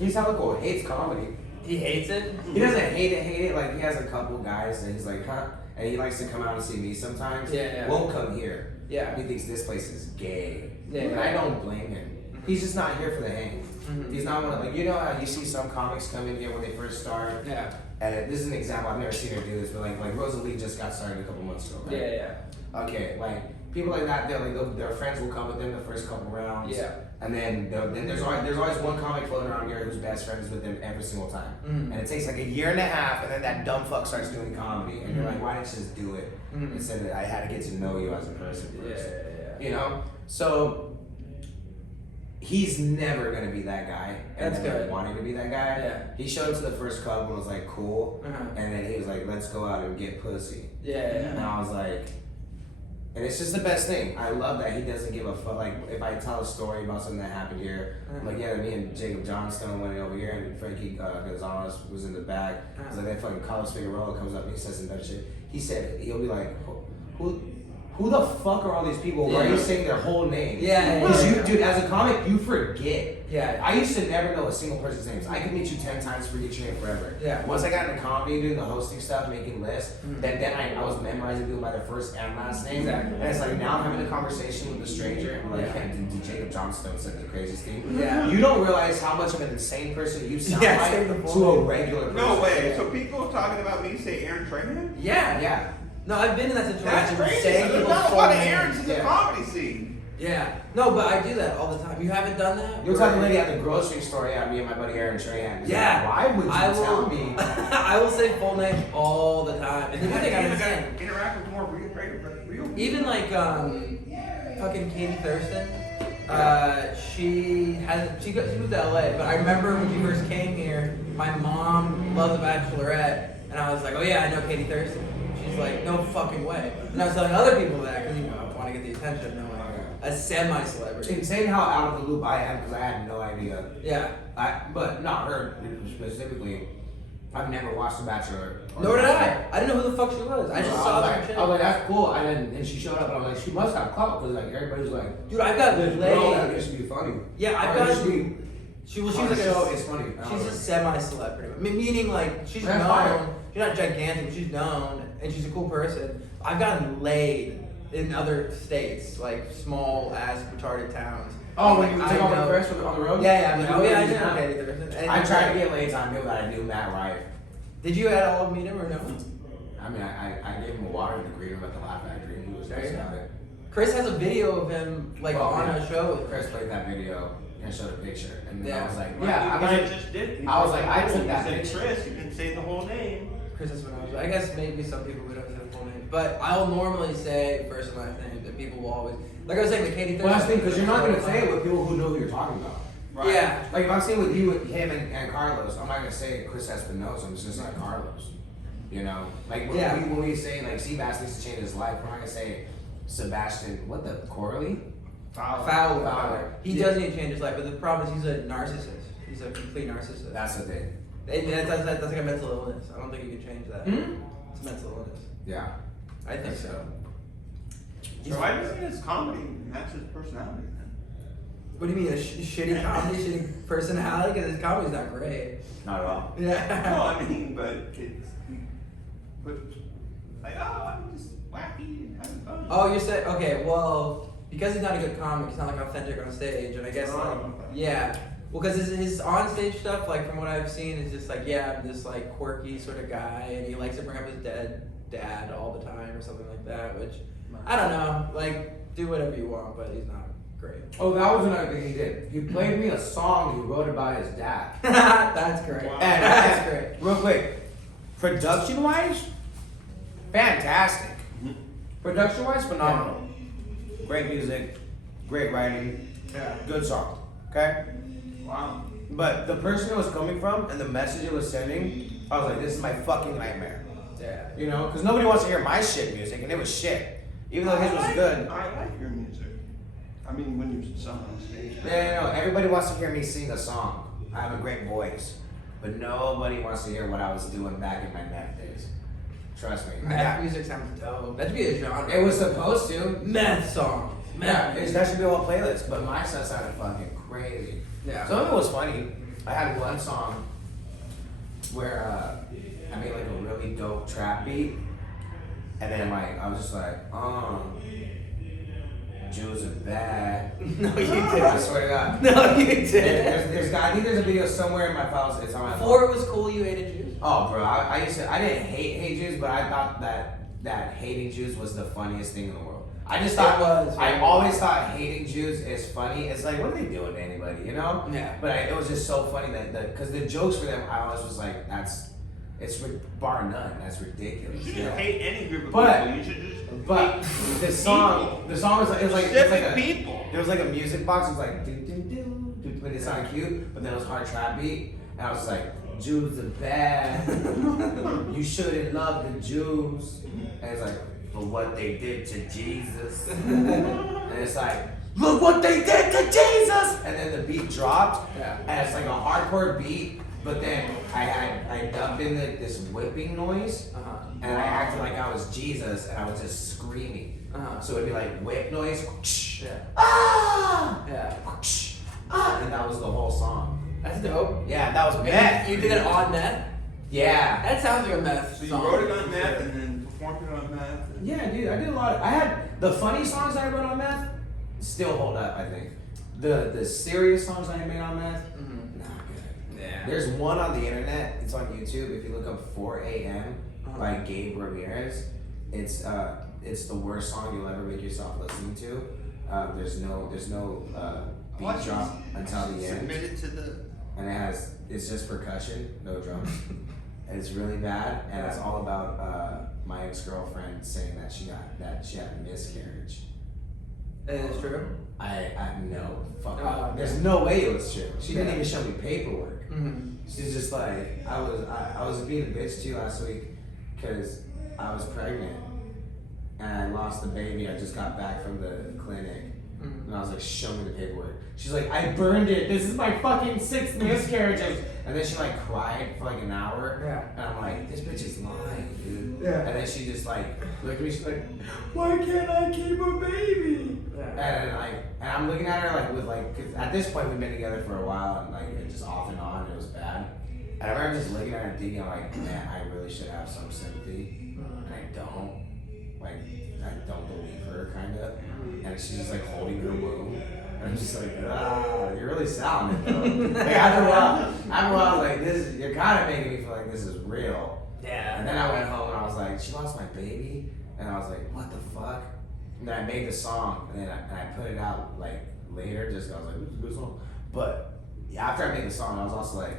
He's hella cool, hates comedy. He hates it? He doesn't hate it. Like, he has a couple guys, and he's like, huh? And he likes to come out and see me sometimes. Yeah. Won't come here. Yeah. He thinks this place is gay. Yeah. And I don't blame him. He's just not here for the hang. Mhm. He's not one of, like, you know how you see some comics come in here when they first start? Yeah. And this is an example, I've never seen her do this, but like Rosalie just got started a couple months ago, right? Yeah. Okay, like, people like that, their friends will come with them the first couple rounds. Yeah. And then there's always one comic floating around here who's best friends with them every single time. Mm. And it takes like a year and a half, and then that dumb fuck starts doing comedy, and you're like, why didn't you just do it? Instead of I had to get to know you as a person first. Yeah. You know? So he's never gonna be that guy. And That's never good. wanting to be that guy. Yeah. He showed up to the first club and was like, cool. Uh-huh. And then he was like, let's go out and get pussy. Yeah. And I was like, and it's just the best thing. I love that he doesn't give a fuck. Like, if I tell a story about something that happened here, like, yeah, me and Jacob Johnstone went over here, and Frankie Gonzalez was in the back. It's like that fucking Carlos Figueroa comes up and he says some dumb shit. He said, he'll be like, who the fuck are all these people? Why are you saying their whole name? Yeah. Because you, dude, as a comic, you forget. Yeah. I used to never know a single person's names. I could meet you 10 times, forget your name forever. Yeah. Once I got into comedy, doing the hosting stuff, making lists, then I was memorizing people by their first and last name. Exactly. And it's like now I'm having a conversation with a stranger, and I'm like, yeah, did Jacob Johnstone said the craziest thing. Yeah. You don't realize how much of an insane person you sound Yeah, like say the to full a name. regular person. No way. So people talking about me say Aaron Trahan? Yeah. Yeah. No, I've been in that That's situation. crazy. Saying There's people's not a full lot of names. Aarons in the Yeah. comedy scene. Yeah. No, but I do that all the time. You haven't done that? You were talking lady at the grocery store, yeah, me and my buddy Aaron Trahan. He's Yeah. like, why would you I will, tell me? I will say full names all the time. And people think I'm insane. Interact with more real. Even like fucking Katie Thurston. She moved to LA, but I remember when she first came here, my mom loved The Bachelorette, and I was like, oh yeah, I know Katie Thurston. She's like, no fucking way. And I was telling other people that because I want to get the attention of knowing a semi-celebrity. Insane how out of the loop I am because I had no idea. Yeah. But not her specifically. I've never watched The Bachelor. Nor did I. I didn't know who the fuck she was. I just saw that I shit. was like, that's cool. And she showed up, and I was like, she must have clout because like everybody's like, Dude, I've got this girl that laid. used to be funny. Yeah, I've Or got. used to be She on was the like show. a. It's funny. She's a semi-celebrity, meaning like she's That's known. fine. She's not gigantic, but she's known, and she's a cool person. I've gotten laid in other states, like small ass retarded towns. Oh, when you I took off the know- first on the road? Yeah, I'm like, oh yeah, I Yeah. know Katie Thurston. And I tried to get laid time people that I knew Matt Rife. Did you at all meet him or no? I mean, I gave him a water to greet him at the Laugh Factory. He was There nice you go. about it. Chris has a video of him like Well, on yeah. a show. With Chris played that video and showed a picture, and then Yeah. I was like, Yeah, yeah, I I just did. I was like, I took You that said picture. Chris. You didn't say the whole name. Chris is when I was. I guess maybe some people would have said full name, but I'll normally say first and last name, and people will always. Like I was saying, the Katie Thurston. Well, that's the thing, because you're not gonna say it with people who know who you're talking about. Right. Yeah. Like if I'm saying with you, with him and Carlos, I'm not gonna say Chris Espinosa. It's just like Carlos. You know, like when, Yeah. when we say like Seabass needs to change his life, we're not gonna say Sebastian. What the Corley? Fowler. He Yeah. does need to change his life, but the problem is he's a narcissist. He's a complete narcissist. That's the thing. And that's like a mental illness. I don't think you can change that. Hmm? It's a mental illness. Yeah. I think so. So why doesn't his comedy match his personality then? What do you mean, a shitty comedy, shitty personality? Because his comedy's not great. Not at all. Yeah. No, I mean, but it's like, oh, I'm just wacky and having fun. Oh, you're saying, okay, well, because he's not a good comic, he's not like authentic on stage, and I guess like, Oh. yeah. Well, because his on-stage stuff, like from what I've seen, is just like, yeah, I'm this like quirky sort of guy, and he likes to bring up his dead dad all the time or something like that, which, I don't know, like, do whatever you want, but he's not great. Oh, that was another thing he did. He played me a song he wrote about his dad. That's great. Wow. That's great. Real quick, production-wise, fantastic. Production-wise, phenomenal. Great music, great writing, Yeah. good song. Okay. Wow. But the person it was coming from and the message it was sending, I was like, this is my fucking nightmare. Yeah. You know, because nobody wants to hear my shit music, and it was shit. Even though his was good. I like your music. I mean, when you're selling on stage. No, everybody wants to hear me sing a song. I have a great voice. But nobody wants to hear what I was doing back in my meth days. Trust me. Meth music sounds dope. That should be a genre. It was supposed to. meth songs. Yeah, Meth. that should be a whole playlist. But my stuff sounded fucking crazy. Yeah. Some of it was funny. I had one song where I made like a really dope trap beat. And then like, I was just like, Jews are bad. No, you I didn't. swear to God. No, you There's, didn't. I think there's a video somewhere in my files. It's on my phone. Before it was cool, you hated Jews. Oh, bro, I didn't hate Jews, but I thought that hating Jews was the funniest thing in the world. I just It thought was, I right? always thought hating Jews is funny. It's like, what are they doing to anybody, you know? Yeah. But it was just so funny because the jokes for them, I always was like, bar none. That's ridiculous. You you shouldn't know? hate any group of But- people. You should just But hate the song was like, it was like specific a, people. there was like a music box. It was like do do do do, but it sounded cute. But then it was hard trap beat, and I was like, Jews are bad. You shouldn't love the Jews. And it's like, for what they did to Jesus. And it's like, look what they did to Jesus. And then the beat dropped, Yeah. and it's like a hardcore beat. But then I dubbed in this whipping noise. Uh-huh. And I acted like I was Jesus, and I was just screaming. Uh-huh. So it'd be like whip noise, Yeah. ah, Yeah. ah, and that was the whole song. That's dope. Yeah, that was meth. You did it on meth? Yeah. That sounds like a meth So you song. wrote it on meth and then performed it on meth. Yeah, dude, I did a lot. I had the funny songs I wrote on meth still hold up. I think the serious songs I made on meth, Mhm. not good. Yeah. There's one on the internet. It's on YouTube. If you look up 4 a.m. Uh-huh. by Gabe Ramirez, it's the worst song you'll ever make yourself listen to. There's no beat drop until the end, Submit it to the. and it's just percussion, no drums. And it's really bad, and it's all about my ex-girlfriend saying that she had a miscarriage. And it's true? I no fuck. Oh, okay. There's no way it was true. She didn't Yeah. even show me paperwork. Mm-hmm. She's just like, I was being a bitch to you last week because I was pregnant and I lost the baby. I just got back from the clinic Mm-hmm. and I was like, show me the paperwork. She's like, I burned it. This is my fucking 6th miscarriage. And then she like cried for like an hour. Yeah. And I'm like, this bitch is lying, dude. Yeah. And then she just like looked at me. She's like, why can't I keep a baby? Yeah. And I'm looking at her like with like, cause at this point we've been together for a while and like it just off and on, it was bad. And I remember just looking at her and thinking like, man, I really should have some sympathy, and I don't. Like, I don't believe her, kind of. And she's just like holding her womb, and I'm just like, you're really selling it though. Like after a while, I was like, you're kind of making me feel like this is real. Yeah. And then I went home and I was like, she lost my baby, and I was like, what the fuck? And then I made the song, and then I put it out like later, just 'cause I was like, this is a good song. But after I made the song, I was also like,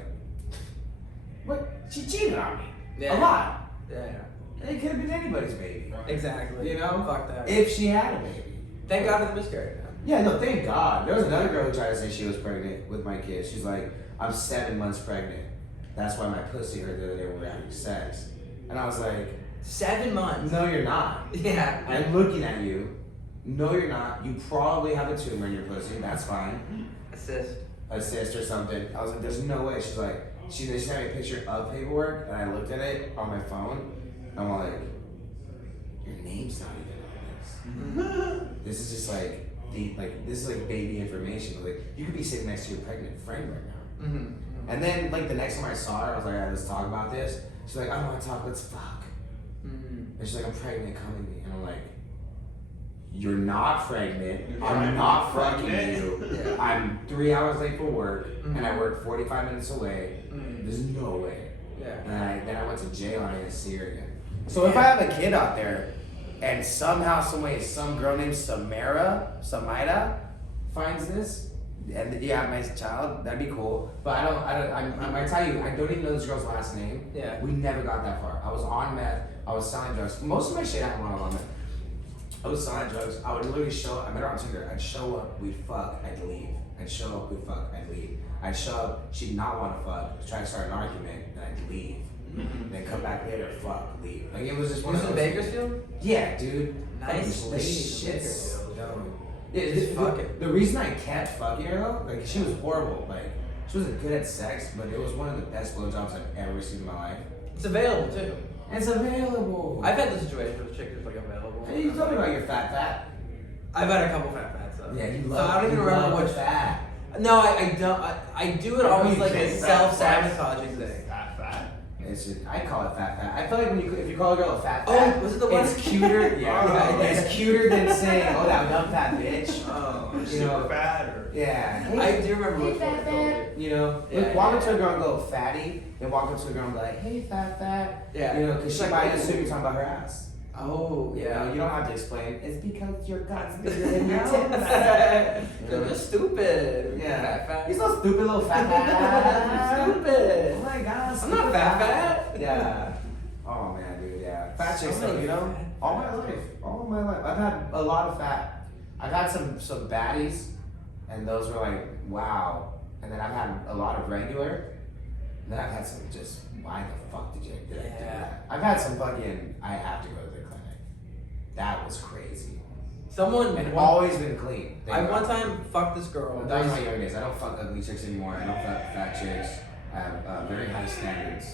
what? She cheated on me Yeah. a lot. Yeah. It could have been anybody's baby, Exactly. you know? Fuck that. If she had a baby. Thank God for the miscarriage. Yeah, no, thank God. There was another girl who tried to say she was pregnant with my kid. She's like, I'm 7 months pregnant. That's why my pussy hurt the other day when we were having sex. And I was like, 7 months. no, you're not. Yeah. I'm looking at you. No, you're not. You probably have a tumor in your pussy. That's fine. A cyst or something. I was like, there's no way. She's like, she sent me a picture of paperwork, and I looked at it on my phone, and I'm like, your name's not even on this. This is just like this is like baby information. Like you could be sitting next to your pregnant friend right now. Mm-hmm. And then like the next time I saw her, I was like, alright, let's talk about this. She's like, I don't want to talk. Let's fuck. Mm-hmm. And she's like, I'm pregnant. Come with me. And I'm like, you're not pregnant. You're I'm not fucking pregnant. you. Yeah. I'm 3 hours late for work, Mhm. and I work 45 minutes away. Mhm. There's no way. Yeah. And then I went to jail and I didn't see her again. So if I have a kid out there, and somehow, some way, some girl named Samira finds this, and you have my child, that'd be cool. But I tell you, I don't even know this girl's last name. Yeah. We never got that far. I was on meth. I was selling drugs. Most of my shit happened while I was on meth. I was selling drugs. I would literally show up. I met her on Tinder. I'd show up. We'd fuck. I'd leave. I'd show up. We'd fuck. I'd leave. I'd show up. She'd not want to fuck. Try to start an argument. Then I'd leave. Then come back later. Fuck. Leave. Like it was just one Was of it those. Bakersfield? Yeah, dude. Nice The lady. shit's going. Yeah, Just fuck it. the reason I kept fucking her though, like she was horrible. Like she wasn't good at sex, but it was one of the best blowjobs I've ever received in my life. It's available too. And it's available. I've had the situation where the chick is like available. Hey, you told me about your fat. I've had a couple fats though. Yeah, you So love. I don't even you remember love which. fat. No, I don't. I do it always You like say a fat self-sabotaging thing. Fat. It's just, I call it fat. I feel like if you call a girl a fat, Oh, was it the one? it's cuter. Yeah, Oh. it's cuter than saying, "Oh, that dumb fat bitch." Oh, You know, super fat or. Yeah. Hey, I do remember Hey, which fat, one I told fat. You know, Yeah, walk up yeah. to a girl and go fatty, and walk up to a girl and be like, "Hey, fat, fat." Yeah. You know, because she Like, might oh. assume you're talking about her ass. Oh, You know, yeah. you don't have to explain. It's because your gut's bigger than your tits. You're stupid. Yeah. Fat. You're so stupid, little fat. Stupid. Oh my god. I'm not fat. Yeah. Oh man, dude. Yeah. Fat chicks, though. You know, all my life, I've had a lot of fat. I've had some baddies, and those were like wow. And then I've had a lot of regular. And then I've had some just why the fuck did I do that? I've had some fucking I have to go to the clinic. That was crazy. And always been clean. I one time fucked this girl. That was my young days. I don't fuck ugly chicks anymore. I don't fuck fat chicks. I have very high standards.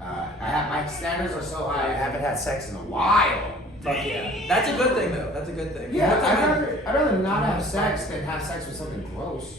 My standards are so high. I haven't had sex in a while. Fuck yeah. That's a good thing though. That's a good thing. Yeah, One time I'd rather not have sex than have sex with something gross.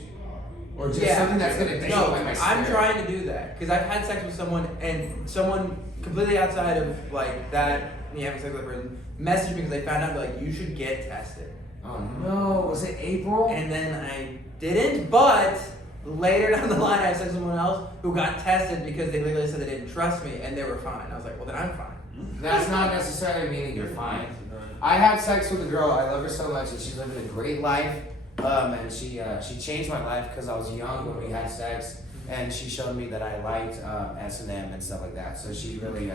Or just something that's gonna destroy my spirit. I'm trying to do that because I've had sex with someone and someone completely outside of like that. Me having sex with a person messaged me because they found out like you should get tested. Oh no, was it April? And then I didn't, but later down the line I had sex with someone else who got tested because they literally said they didn't trust me and they were fine. I was like, well then I'm fine. That's not necessarily meaning you're fine. I had sex with a girl. I love her so much, and she's living a great life. And she changed my life because I was young when we had sex, and she showed me that I liked S&M and stuff like that. So she really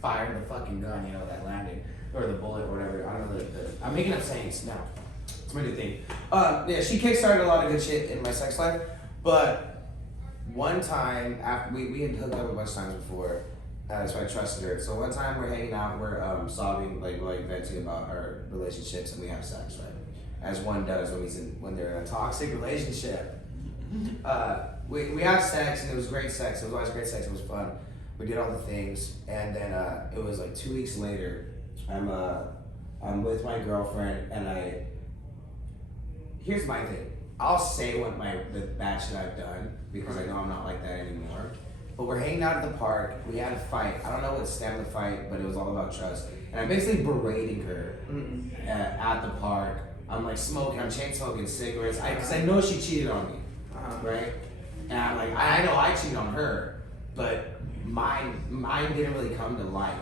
fired the fucking gun, you know, that landed or the bullet or whatever. I don't know. I'm making up sayings now. It's my new thing. Yeah, she kickstarted a lot of good shit in my sex life, but one time after we had hooked up a bunch of times before. So I trusted her. So one time we're hanging out, we're sobbing, like venting about our relationships, and we have sex, right? As one does when they're in a toxic relationship. We have sex, and it was great sex. It was always great sex. It was fun. We did all the things, and then it was like 2 weeks later. I'm with my girlfriend, and here's my thing. I'll say what the bad shit I've done because I know I'm not like that anymore. But we're hanging out at the park. We had a fight. I don't know what stemmed the fight, but it was all about trust. And I'm basically berating her at the park. I'm like smoking. I'm chain smoking cigarettes because I know she cheated on me, right? And I'm like, I know I cheated on her, but mine didn't really come to light.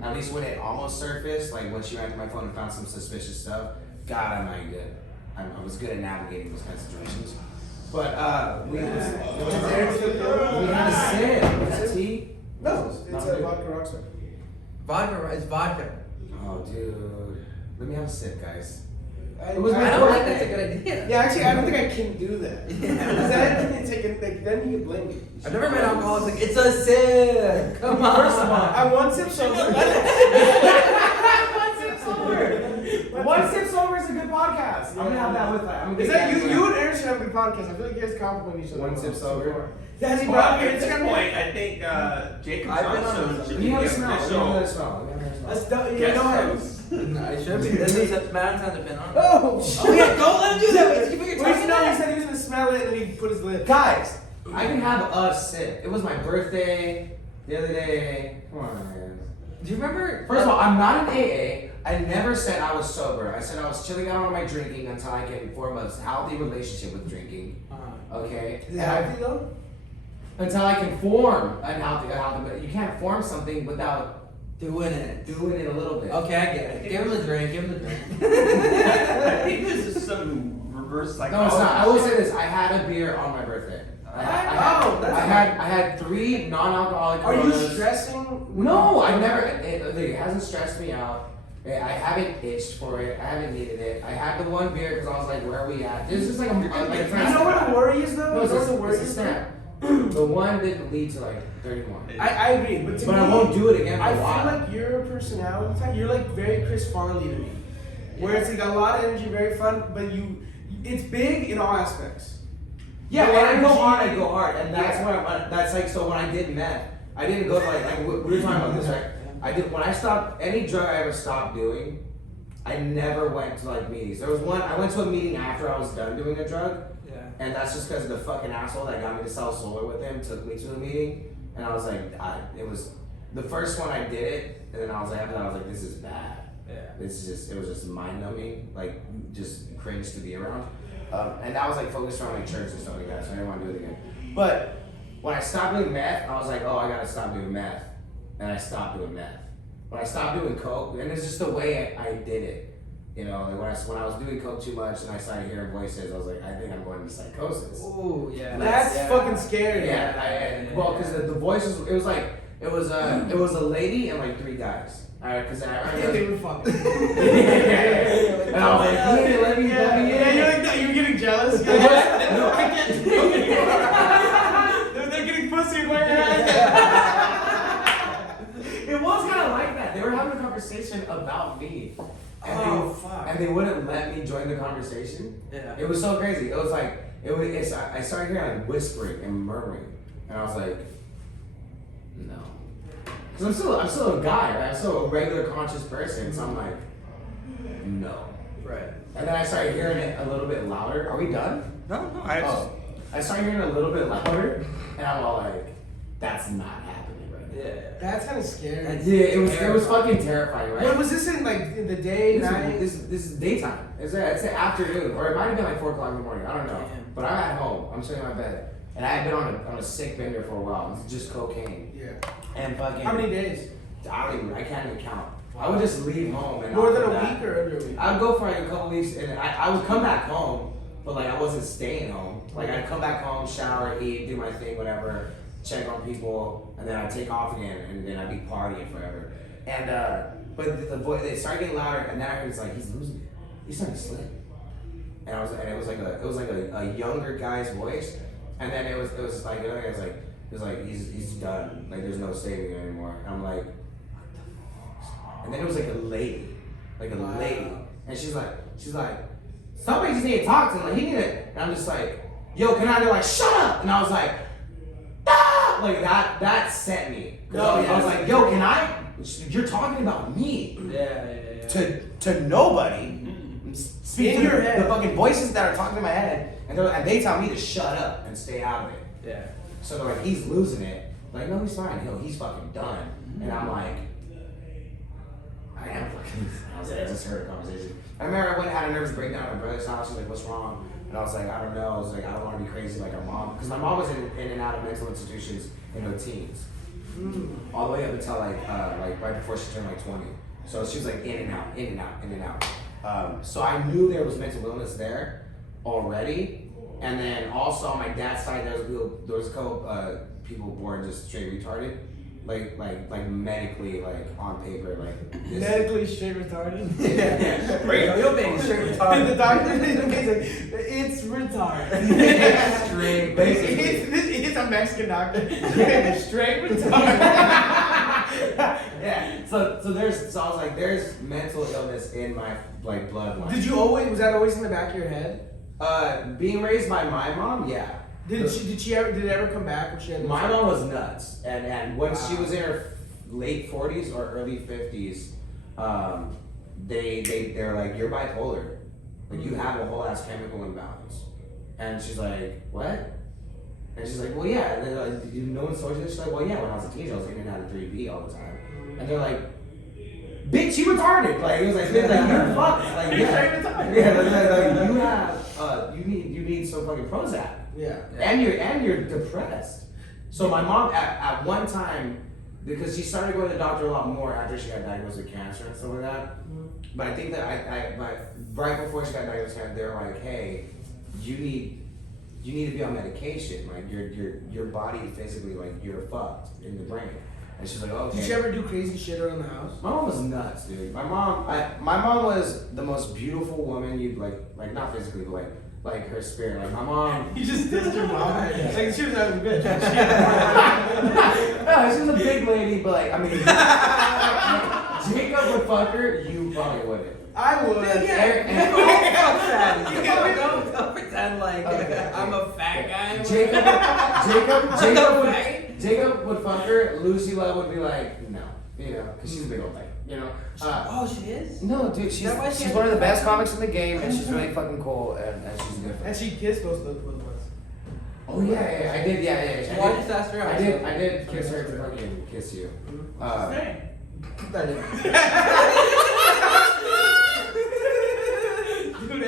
At least when it almost surfaced, like when she ran through my phone and found some suspicious stuff. God, am I good? I was good at navigating those kind of situations. But we had a sip. Was it tea? No, it's a vodka rockstar. Vodka is vodka. Oh, dude. Let me have a sip, guys. I don't think that's a good idea. Yeah, actually, I don't think I can do that. Because then you blame me. I've never met alcoholics like, it's a sip. Come on. First of all, I'm one sip sober. One sip sober is a good podcast. I'm gonna have that with that. Is that you and Aaron should have a good podcast. I feel like you guys compliment each other. One sip sober. Has he brought me At this Instagram? point, I think Jacob I've been on Johnson those. should Let be me have the a smell. official Let's do guest know how. host. I should be. This is Valentine's have been on. Oh shit! Oh yeah, don't let him do that. You figure Wait, no, he said he was gonna smell it and then he put his lip. Guys, I can have a sip. It was my birthday the other day. Come on, man. Do you remember? First of all, I'm not an AA. I never said I was sober. I said I was chilling out on my drinking until I can form a healthy relationship with drinking. Okay? Is it healthy though? Until I can form a healthy, but you can't form something without doing it. doing it a little bit. Okay, I get it. Give him a drink. Give him a drink. I think this is some reverse psychology. No, it's not. I will say this. I had a beer on my birthday. I had 3 non-alcoholic. Are you Coronas. stressing? No, I never. It hasn't stressed me out. I haven't itched for it. I haven't needed it. I had the one beer because I was like, "Where are we at?" This is like a. You know what the worry is though? No, You know what the it's worry a is? snap. The one didn't lead to like 31. I agree, but to But me, I won't do it again for I a while. feel like your personality type, you're like very Chris Farley to me. Where it's like a lot of energy, very fun, but it's big in all aspects. Yeah, The when I go energy- hard, I go hard, and that's Yeah. what that's like. So when I did meth, I didn't go to like we were talking about this, right? I did when I stopped any drug I ever stopped doing. I never went to like meetings. There was one I went to a meeting after I was done doing a drug, Yeah. and that's just because the fucking asshole that got me to sell solar with him took me to the meeting, and I was like, it was the first one I did it, and then I was like, after that I was like, this is bad. Yeah. It was just mind numbing, like just cringe to be around. And that was like focused around like church and stuff like that, so I didn't want to do it again. But when I stopped doing meth, I was like, oh, I gotta stop doing meth. And I stopped doing meth. when I stopped doing coke, and it's just the way I did it. You know, like when I was doing coke too much and I started hearing voices, I was like, I think I'm going into psychosis. Ooh, yeah. That's fucking scary. Well, because the voices, it was a lady and like 3 guys. Alright, because They were fucking. and I was like, hey, let me. Yeah, you're like that. You're getting jealous. No, I can't do it anymore. They're getting pussy in my hand. It was kind of like that. They were having a conversation about me. And Fuck. And they wouldn't let me join the conversation. Yeah. It was so crazy. It was like, I started hearing like whispering and murmuring. And I was like, no. Because I'm still a guy, right? I'm still a regular conscious person. So I'm like, no. Right. And then I started hearing it a little bit louder. Are we done? No, I started hearing it a little bit louder. And I'm all like, that's not happening right now. Yeah. That's kind of scary. Yeah, it was fucking terrifying, right? What was this in, like, in the day, night? This is daytime. It's an afternoon, or it might have been like 4 o'clock in the morning. I don't know. Damn. But I'm at home. I'm sitting in my bed, and I had been on a sick bender for a while. It's just cocaine Yeah. and fucking. How many days? I can't even count. I would just leave home and More than after a that- week or under a week? I would go for like a couple weeks, and I would come back home, but like I wasn't staying home. Like I'd come back home, shower, eat, do my thing, whatever, check on people, and then I'd take off again, and then I'd be partying forever. And but the voice, it started getting louder, and then I heard it's like he's losing it. He's starting to slip. And it was like a younger guy's voice, and then it was like the other guy was like he's done. Like there's no saving him anymore. And I'm like, and then it was like a lady, and she's like, somebody just need to talk to him. Like he need to. And I'm just like, yo, can I? They're like, shut up. And I was like, ah! Like that sent me. I was like, yo, can I? You're talking about me. Yeah. To nobody. Speak In to your the, head. the fucking voices that are talking in my head, and they tell me to shut up and stay out of it. Yeah. So they're like, he's losing it. Like, no, he's fine. Yo, he's fucking done. And I'm like, I am fucking. I just heard a conversation. I remember I went and had a nervous breakdown at my brother's house. He was like, what's wrong? And I was like, I don't know. I was like, I don't want to be crazy like our mom. Because my mom was in and out of mental institutions in her teens. All the way up until like right before she turned like 20. So she was like in and out. So I knew there was mental illness there already. And then also on my dad's side, there was a couple people born just straight retarded. Like medically, like on paper, like this. Medically straight retarded? Yo, your baby's straight retarded. The doctor is amazing. It's retarded. Straight, basically. It's a Mexican doctor. Straight retarded. Yeah. So I was like, there's mental illness in my like bloodline. Was that always in the back of your head? Being raised by my mom, yeah. Did it ever come back when she had My mom was nuts, and when she was in her late 40s or early 50s, they're like, you're bipolar, like you have a whole ass chemical imbalance, and she's like, what? And she's like, well, yeah. And they're like, no one told you this? She's like, well, yeah. When I was a teenager, I was in and out of 3B all the time, and they're like, bitch, you retarded. Like it was like you're fucked. Like like you have you need some fucking Prozac. Yeah. And you're depressed. So my mom at one time, because she started going to the doctor a lot more after she got diagnosed with cancer and stuff like that. But I think that right before she got diagnosed with cancer, they were like, hey, you need to be on medication. Like your body physically, like you're fucked in the brain. And she's like, okay. Did you ever do crazy shit around the house? My mom was nuts, dude. My mom was the most beautiful woman you'd like not physically, but like her spirit. Like my mom. You just dissed your mom. Like she was having a bitch. No, she was a big lady, but like I mean, Jacob would fuck her. You probably wouldn't. I would. Don't pretend like I'm a fat guy. Jacob would fuck her. Lucy Love would be like, no, because she's a big old thing, Oh, she is? No, dude, she's one of the best comics in the game, and she's really fucking cool, and she's different. And she kissed those ones. Oh yeah, I did, yeah. Why just ask her? I did kiss her to fucking kiss you. Dude,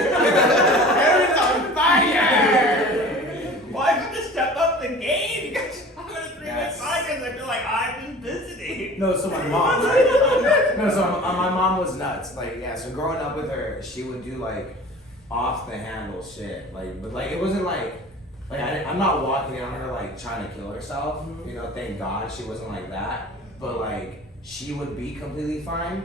Aaron's on fire! Well, I got to step up the game. You guys, I'm going to 3 minutes podcast. I feel like I've been visiting. No, so my mom. No, so my mom was nuts. Like, yeah. So growing up with her, she would do like off the handle shit. Like, but like it wasn't like I'm not walking in on her like trying to kill herself. You know, thank God she wasn't like that. But like she would be completely fine,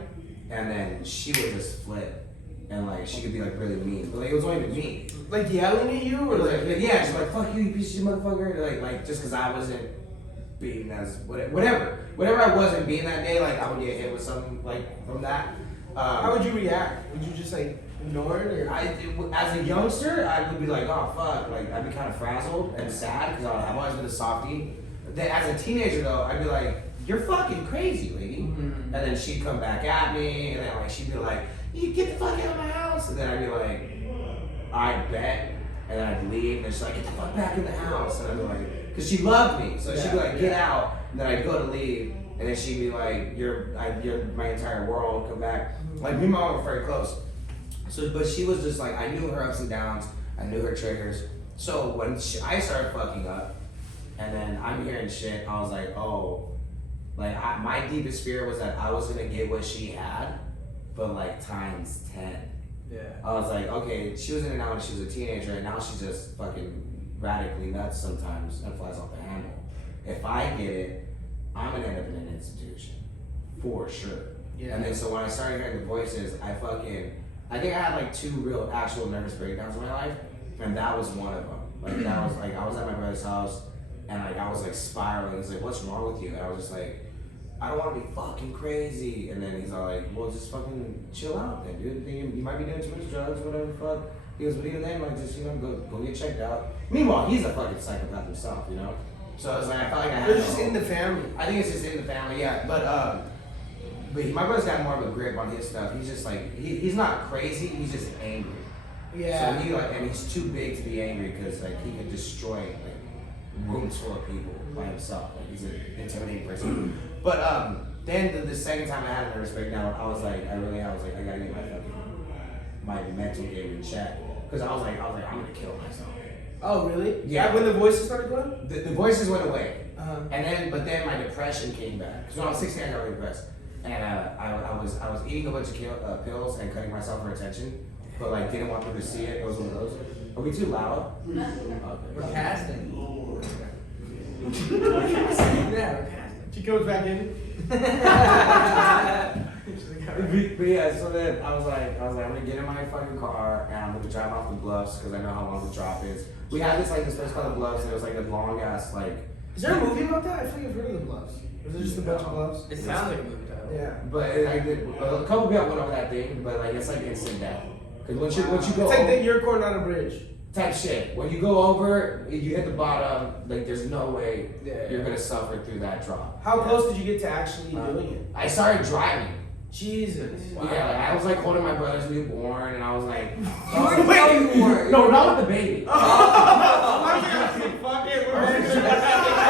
and then she would just flip. And like she could be like really mean, but like it was only me. Like yelling at you, or like yeah, she's like fuck you, you piece of shit motherfucker. Like just because I wasn't being as whatever I wasn't being that day, like I would get hit with something like from that. how would you react? Would you just like ignore it, or? As a youngster, I would be like, oh fuck, like I'd be kind of frazzled and sad because I've always been a softie. Then as a teenager though, I'd be like, you're fucking crazy, lady. And then she'd come back at me, and then like she'd be like, you get the fuck out of my house. And then I'd be like, I bet. And then I'd leave, and she's like, get the fuck back in the house. And I'd be like, because she loved me. So she'd be like, get out. And then I'd go to leave, and then she'd be like, you're my entire world, come back. Like, me and my mom were very close. So, but she was just like, I knew her ups and downs, I knew her triggers. So when I started fucking up, and then I'm hearing shit, I was like, oh, like my deepest fear was that I was gonna get what she had, but like times 10. Yeah. I was like, okay, she was in and out when she was a teenager, and now she's just fucking radically nuts sometimes and flies off the handle. If I get it, I'm gonna end up in an institution, for sure. Yeah. And then so when I started hearing the voices, I think I had like 2 real actual nervous breakdowns in my life, and that was one of them. Like that was like I was at my brother's house, and like I was like spiraling. He's like, "What's wrong with you?" And I was just like, I don't want to be fucking crazy. And then he's all like, well, just fucking chill out then, dude. You might be doing too much drugs, whatever the fuck. He goes, but even then, like, just, you know, go get checked out. Meanwhile, he's a fucking psychopath himself, you know? So I was like, I felt like I had It's just in the family. I think it's just in the family, yeah. But my brother's got more of a grip on his stuff. He's just like, he's not crazy, he's just angry. Yeah. So and he's too big to be angry because, like, he could destroy, like, rooms full of people by himself. Like, he's an intimidating person. But then the second time I had a nervous breakdown, I was like, I gotta get my mental game in check, because I was like, I'm gonna kill myself. Oh really? Yeah. When the voices started going? The voices went away, Uh-huh. but then my depression came back. Because when I was 16, I got really depressed, and I was eating a bunch of pills and cutting myself for attention, but like didn't want people to see it. It was one of those. Are we too loud? We're casting. We're casting. Yeah, we're casting. She goes back in. But yeah, so then I was like, I'm gonna get in my fucking car and I'm gonna drive off the bluffs because I know how long the drop is. We had this place called the Bluffs, and it was like a long ass like. Is there a movie about that? I feel like I've heard of the Bluffs. Or is it just a bunch of bluffs? It sounds like a movie title. Yeah. But a couple people went over that thing, but like it's like instant death. Because once you go it's like that you're going on a bridge. type shit. When you go over, you hit the bottom. Like there's no way you're gonna suffer through that drop. How close did you get to actually doing it? I started driving. Jesus. Wow. Yeah, like I was like holding my brother's newborn, and I was like, Wait. no, not with the baby. I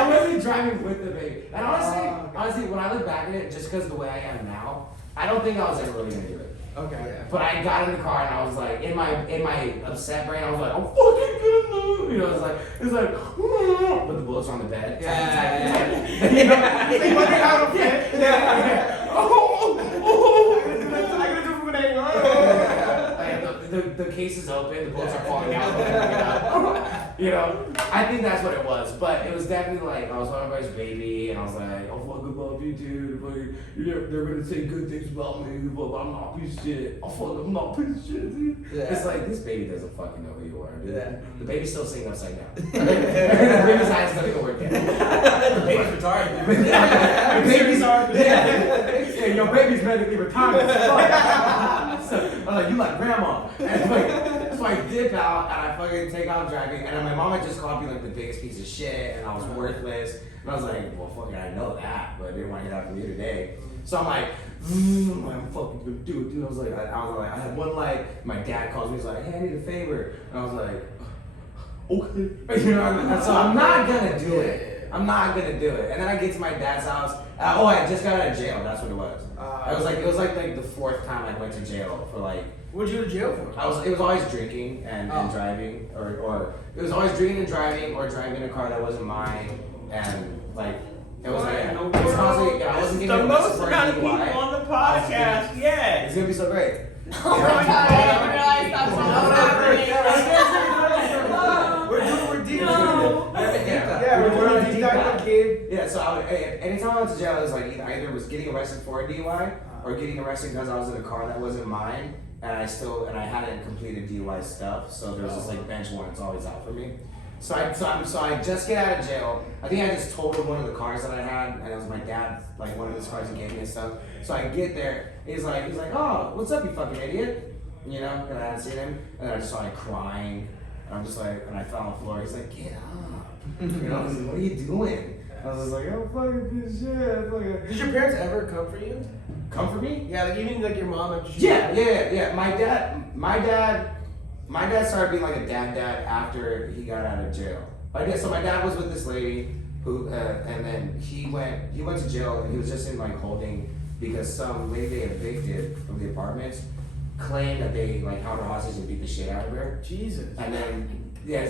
wasn't driving with the baby. And honestly, when I look back at it, just because the way I am now, I don't think I was ever really gonna do it. Okay. But I got in the car and I was like, in my upset brain, I was like, I'm fucking gonna move. You know, it's like, but the bullets on the bed. Yeah. You know? You wonder how to fit? Yeah. The case is open, the bullets are falling out. You know, I think that's what it was. But it was definitely like, I was on everybody's baby, and I was like, I fucking love you, dude. They're gonna say good things about me, but I'm not a piece of shit. I'm not a piece of shit, dude. Yeah. It's like, this baby doesn't fucking know who you are, dude. Yeah. The baby's still singing upside down. The baby's eyes don't even work yet. The baby's retarded. The baby's yeah, your baby's medically retarded. So, I'm like, you like grandma. And so I dip out and I fucking take out driving, and then my mom had just called me like the biggest piece of shit, and I was worthless. And I was like, well, fucking, I know that, but I didn't want to hear that from you today. So I'm like, I'm fucking gonna do it, dude. I was like, I had one light. My dad calls me, he's like, hey, I need a favor. And I was like, okay. You know, so I'm not gonna do it. I'm not gonna do it. And then I get to my dad's house. I just got out of jail. That's what it was. It was like the 4th time I went to jail for like. What'd you go to jail for? It was always drinking and driving, or it was always drinking and driving, or driving a car that wasn't mine, and like it was like It's honestly, if I wasn't The getting most arrested for a amount of people DUI, on the podcast, yeah. it's gonna be so great. Oh my god, I didn't realize that's what was happening. We're deep. No. Yeah, we're doing a deep dive with Gabe. Yeah, so anytime I went to jail, it was like either was getting arrested for a DUI or getting arrested because I was in a car that wasn't mine, and I hadn't completed DUI stuff. So there was this like bench warrants always out for me. So I just get out of jail. I think I just totaled one of the cars that I had, and it was my dad, like one of his cars he gave me and stuff. So I get there, he's like, oh, what's up, you fucking idiot? You know, and I hadn't seen him, and I just started crying. And I'm just like, and I fell on the floor. He's like, get up. You know, I was like, what are you doing? I was just like, oh fucking good shit. Did your parents ever comfort you? Comfort me? Yeah, like even like your mom after she. Yeah. My dad started being like a dad after he got out of jail. So my dad was with this lady who, and then he went to jail, and he was just in like holding because some lady they evicted from the apartments claimed that they like held her hostage and beat the shit out of her. Jesus. And then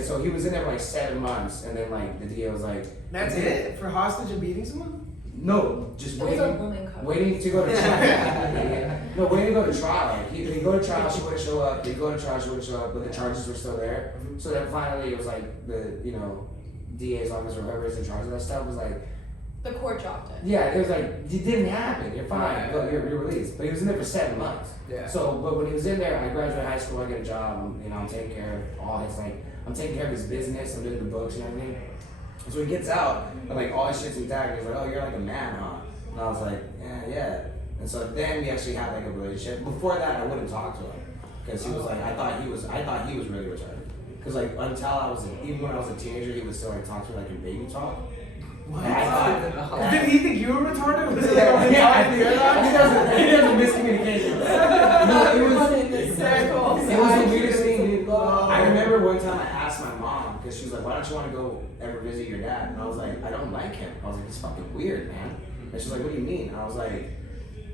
so he was in there for like 7 months, and then like the DA was like, That's it for hostage and beating someone? no, just It was a woman cover. waiting to go to trial. No, waiting to go to trial. Like, they go to trial, she wouldn't show up. They go to trial, she wouldn't show up, but the charges were still there. So then finally, it was like the DA's office or whoever's in charge of that stuff was like, The court dropped it. yeah, it was like it didn't happen. You're fine. Yeah. Go, you're released. But he was in there for 7 months. Yeah. So, but when he was in there, I graduated high school. I get a job. I'm taking care of all his I'm taking care of his business. I'm doing the books and everything. So he gets out, and like all his shit's intact. He's like, "Oh, you're like a man, huh?" And I was like, "Yeah." And so then we actually had like a relationship. Before that, I wouldn't talk to him because he was like, I thought he was really retarded. Because like until even when I was a teenager, he would still like talk to me like in baby talk. What? And I thought, Did he think you were retarded? Was it yeah, like, I think that was a miscommunication. No, it was. Running in circles. It was the weirdest thing, dude. I remember one time I asked my mom, because she was like, why don't you want to go ever visit your dad? And I was like, I don't like him. I was like, it's fucking weird, man. And she's like, what do you mean? And I was like,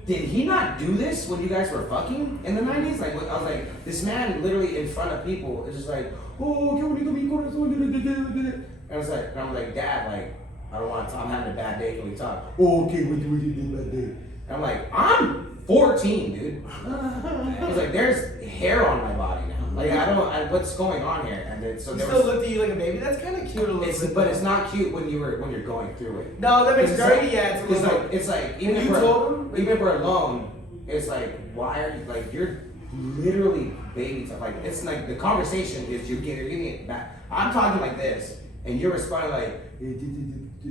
did he not do this when you guys were fucking in the 90s? Like, I was like, this man literally in front of people is just like, oh, ¿qué bonito mi corazón? And I was like, Dad, like, I don't want to talk. I'm having a bad day. Can we talk? Oh, okay, what do you do bad day? And I'm like, I'm 14, dude. I was like, there's hair on my body now. Like, what's going on here? And then, so he there still was, looked at you like a baby? That's kind of cute a little bit. but it's not cute when you're going through it. No, that makes It's dirty, like- yeah. It's like even When if you we're told him? even if we're alone, it's like why are you like you're literally baby stuff. Like it's like the conversation is you're getting it back. I'm talking like this, and you're responding like.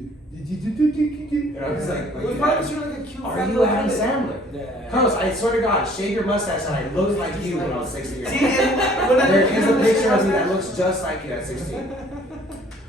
And I was like, It was probably like a cute are friend you little Adam kid. Sandler? Yeah. Carlos, I swear to God, shave your mustache and I looked like you when I was 16 years old. See, and when I There looked is at a this, picture I of was me like- that looks just like you at 16.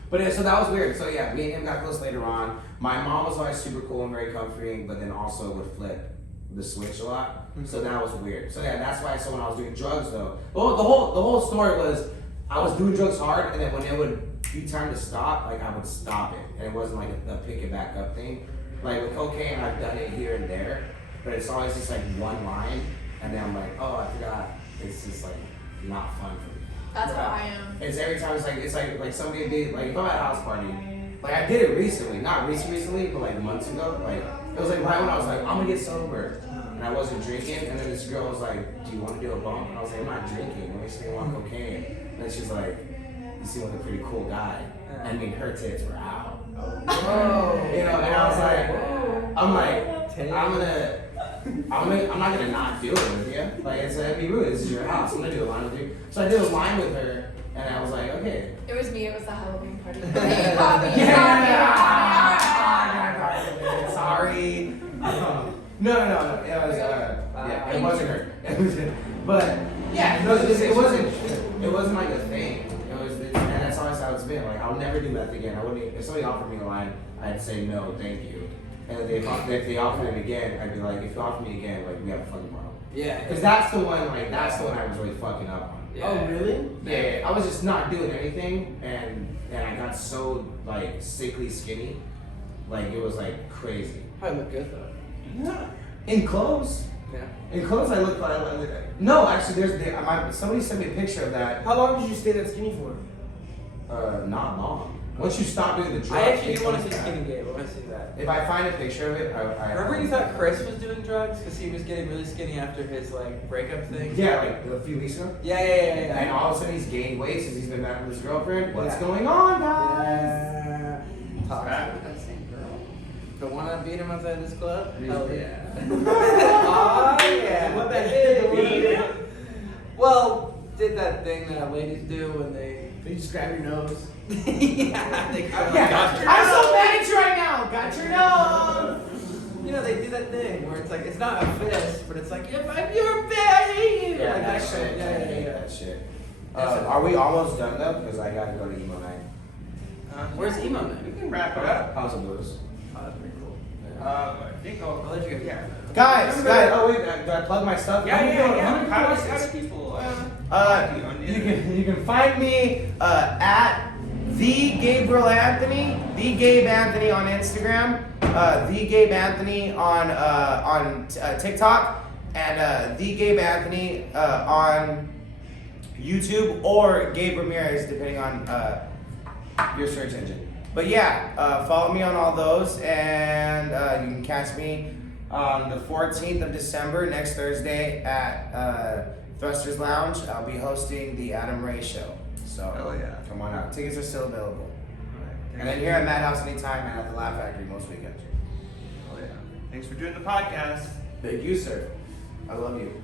But so that was weird. So yeah, me and him got close later on. My mom was always super cool and very comforting, but then also would flip the switch a lot. So that was weird. So yeah, that's why. So when I was doing drugs though, well, the whole story was I was doing drugs hard, and then when it would be time to stop, like I would stop it, and it wasn't like a pick it back up thing. Like with cocaine, I've done it here and there, but it's always just like one line, and then I'm like, oh, I forgot. It's just like not fun for me. That's how I am. It's every time it's like somebody did like if I'm at a house party, like I did it recently, not recently, but like months ago. Like it was like right when I was like I'm gonna get sober, and I wasn't drinking, and then this girl was like, do you want to do a bump? And I was like, I'm not drinking. Let me say I want cocaine. And then she's like, you seem like a pretty cool guy. I mean, her tits were out. Oh. You know, and I was like, I'm not gonna not do it with you. Like it's it'd be rude. This is your house. I'm gonna do a line with you. So I did a line with her, and I was like, okay. It was me. It was the Halloween party. You caught me. You caught me. Sorry. No. It was yeah. It wasn't her. It was, but yeah, no, it wasn't like a thing. And that's always how it's been. Like I'll never do that again. I wouldn't. If somebody offered me a line, I'd say no, thank you. And if they offered it again, I'd be like, if you offer me again, like we have a fucking problem. Yeah. Because that's the one. Like that's the one I was really fucking up on. Yeah. Oh, really? Yeah, I was just not doing anything, and I got so like sickly skinny, like it was like crazy. Probably look good though. Yeah. In clothes. Yeah. In clothes, I look like no. Actually, somebody sent me a picture of that. How long did you stay that skinny for? Not long. Once you stop doing the drugs, I actually it do want to comes see back. Skinny Gabe. I want to see that. If I find a picture of it, I Remember you thought Chris was doing drugs because he was getting really skinny after his like breakup thing? Yeah, like a few weeks ago. Yeah. And all of a sudden he's gained weight since he's been back with his girlfriend. What's Yeah. going on, guys? Yeah. Talk Back to with him. that same girl. The one that beat him outside this club? Yeah. Hell yeah. Oh yeah. What the heck? Beat him? Well, did that thing that ladies do when they You just grab your nose. yeah, they go, Yeah. I'm so mad at you right now. Got your nose. You know, they do that thing where it's like, it's not a fist, but it's like, if I'm your baby! Yeah, like that that shit. shit. I hate Yeah. that shit. That's it. Are we almost done though? Because I gotta go to emo night. Where's Emo Man? We can wrap it up. House of Blues. Oh, that's pretty cool. I think I'll let you go. Yeah. Guys, Oh wait, do I plug my stuff? Yeah. How many How people- do people You can find me at the Gabriel Anthony, the Gabe Anthony on Instagram, the Gabe Anthony on TikTok, and the Gabe Anthony on YouTube or Gabe Ramirez, depending on your search engine. But yeah, follow me on all those, and you can catch me on the 14th of December, next Thursday at Thrusters Lounge. I'll be hosting the Adam Ray Show. So Oh, yeah. come on out. Tickets are still available. And then here at Madhouse anytime and at the Laugh Factory most weekends. Oh yeah. Thanks for doing the podcast. Thank you, sir. I love you.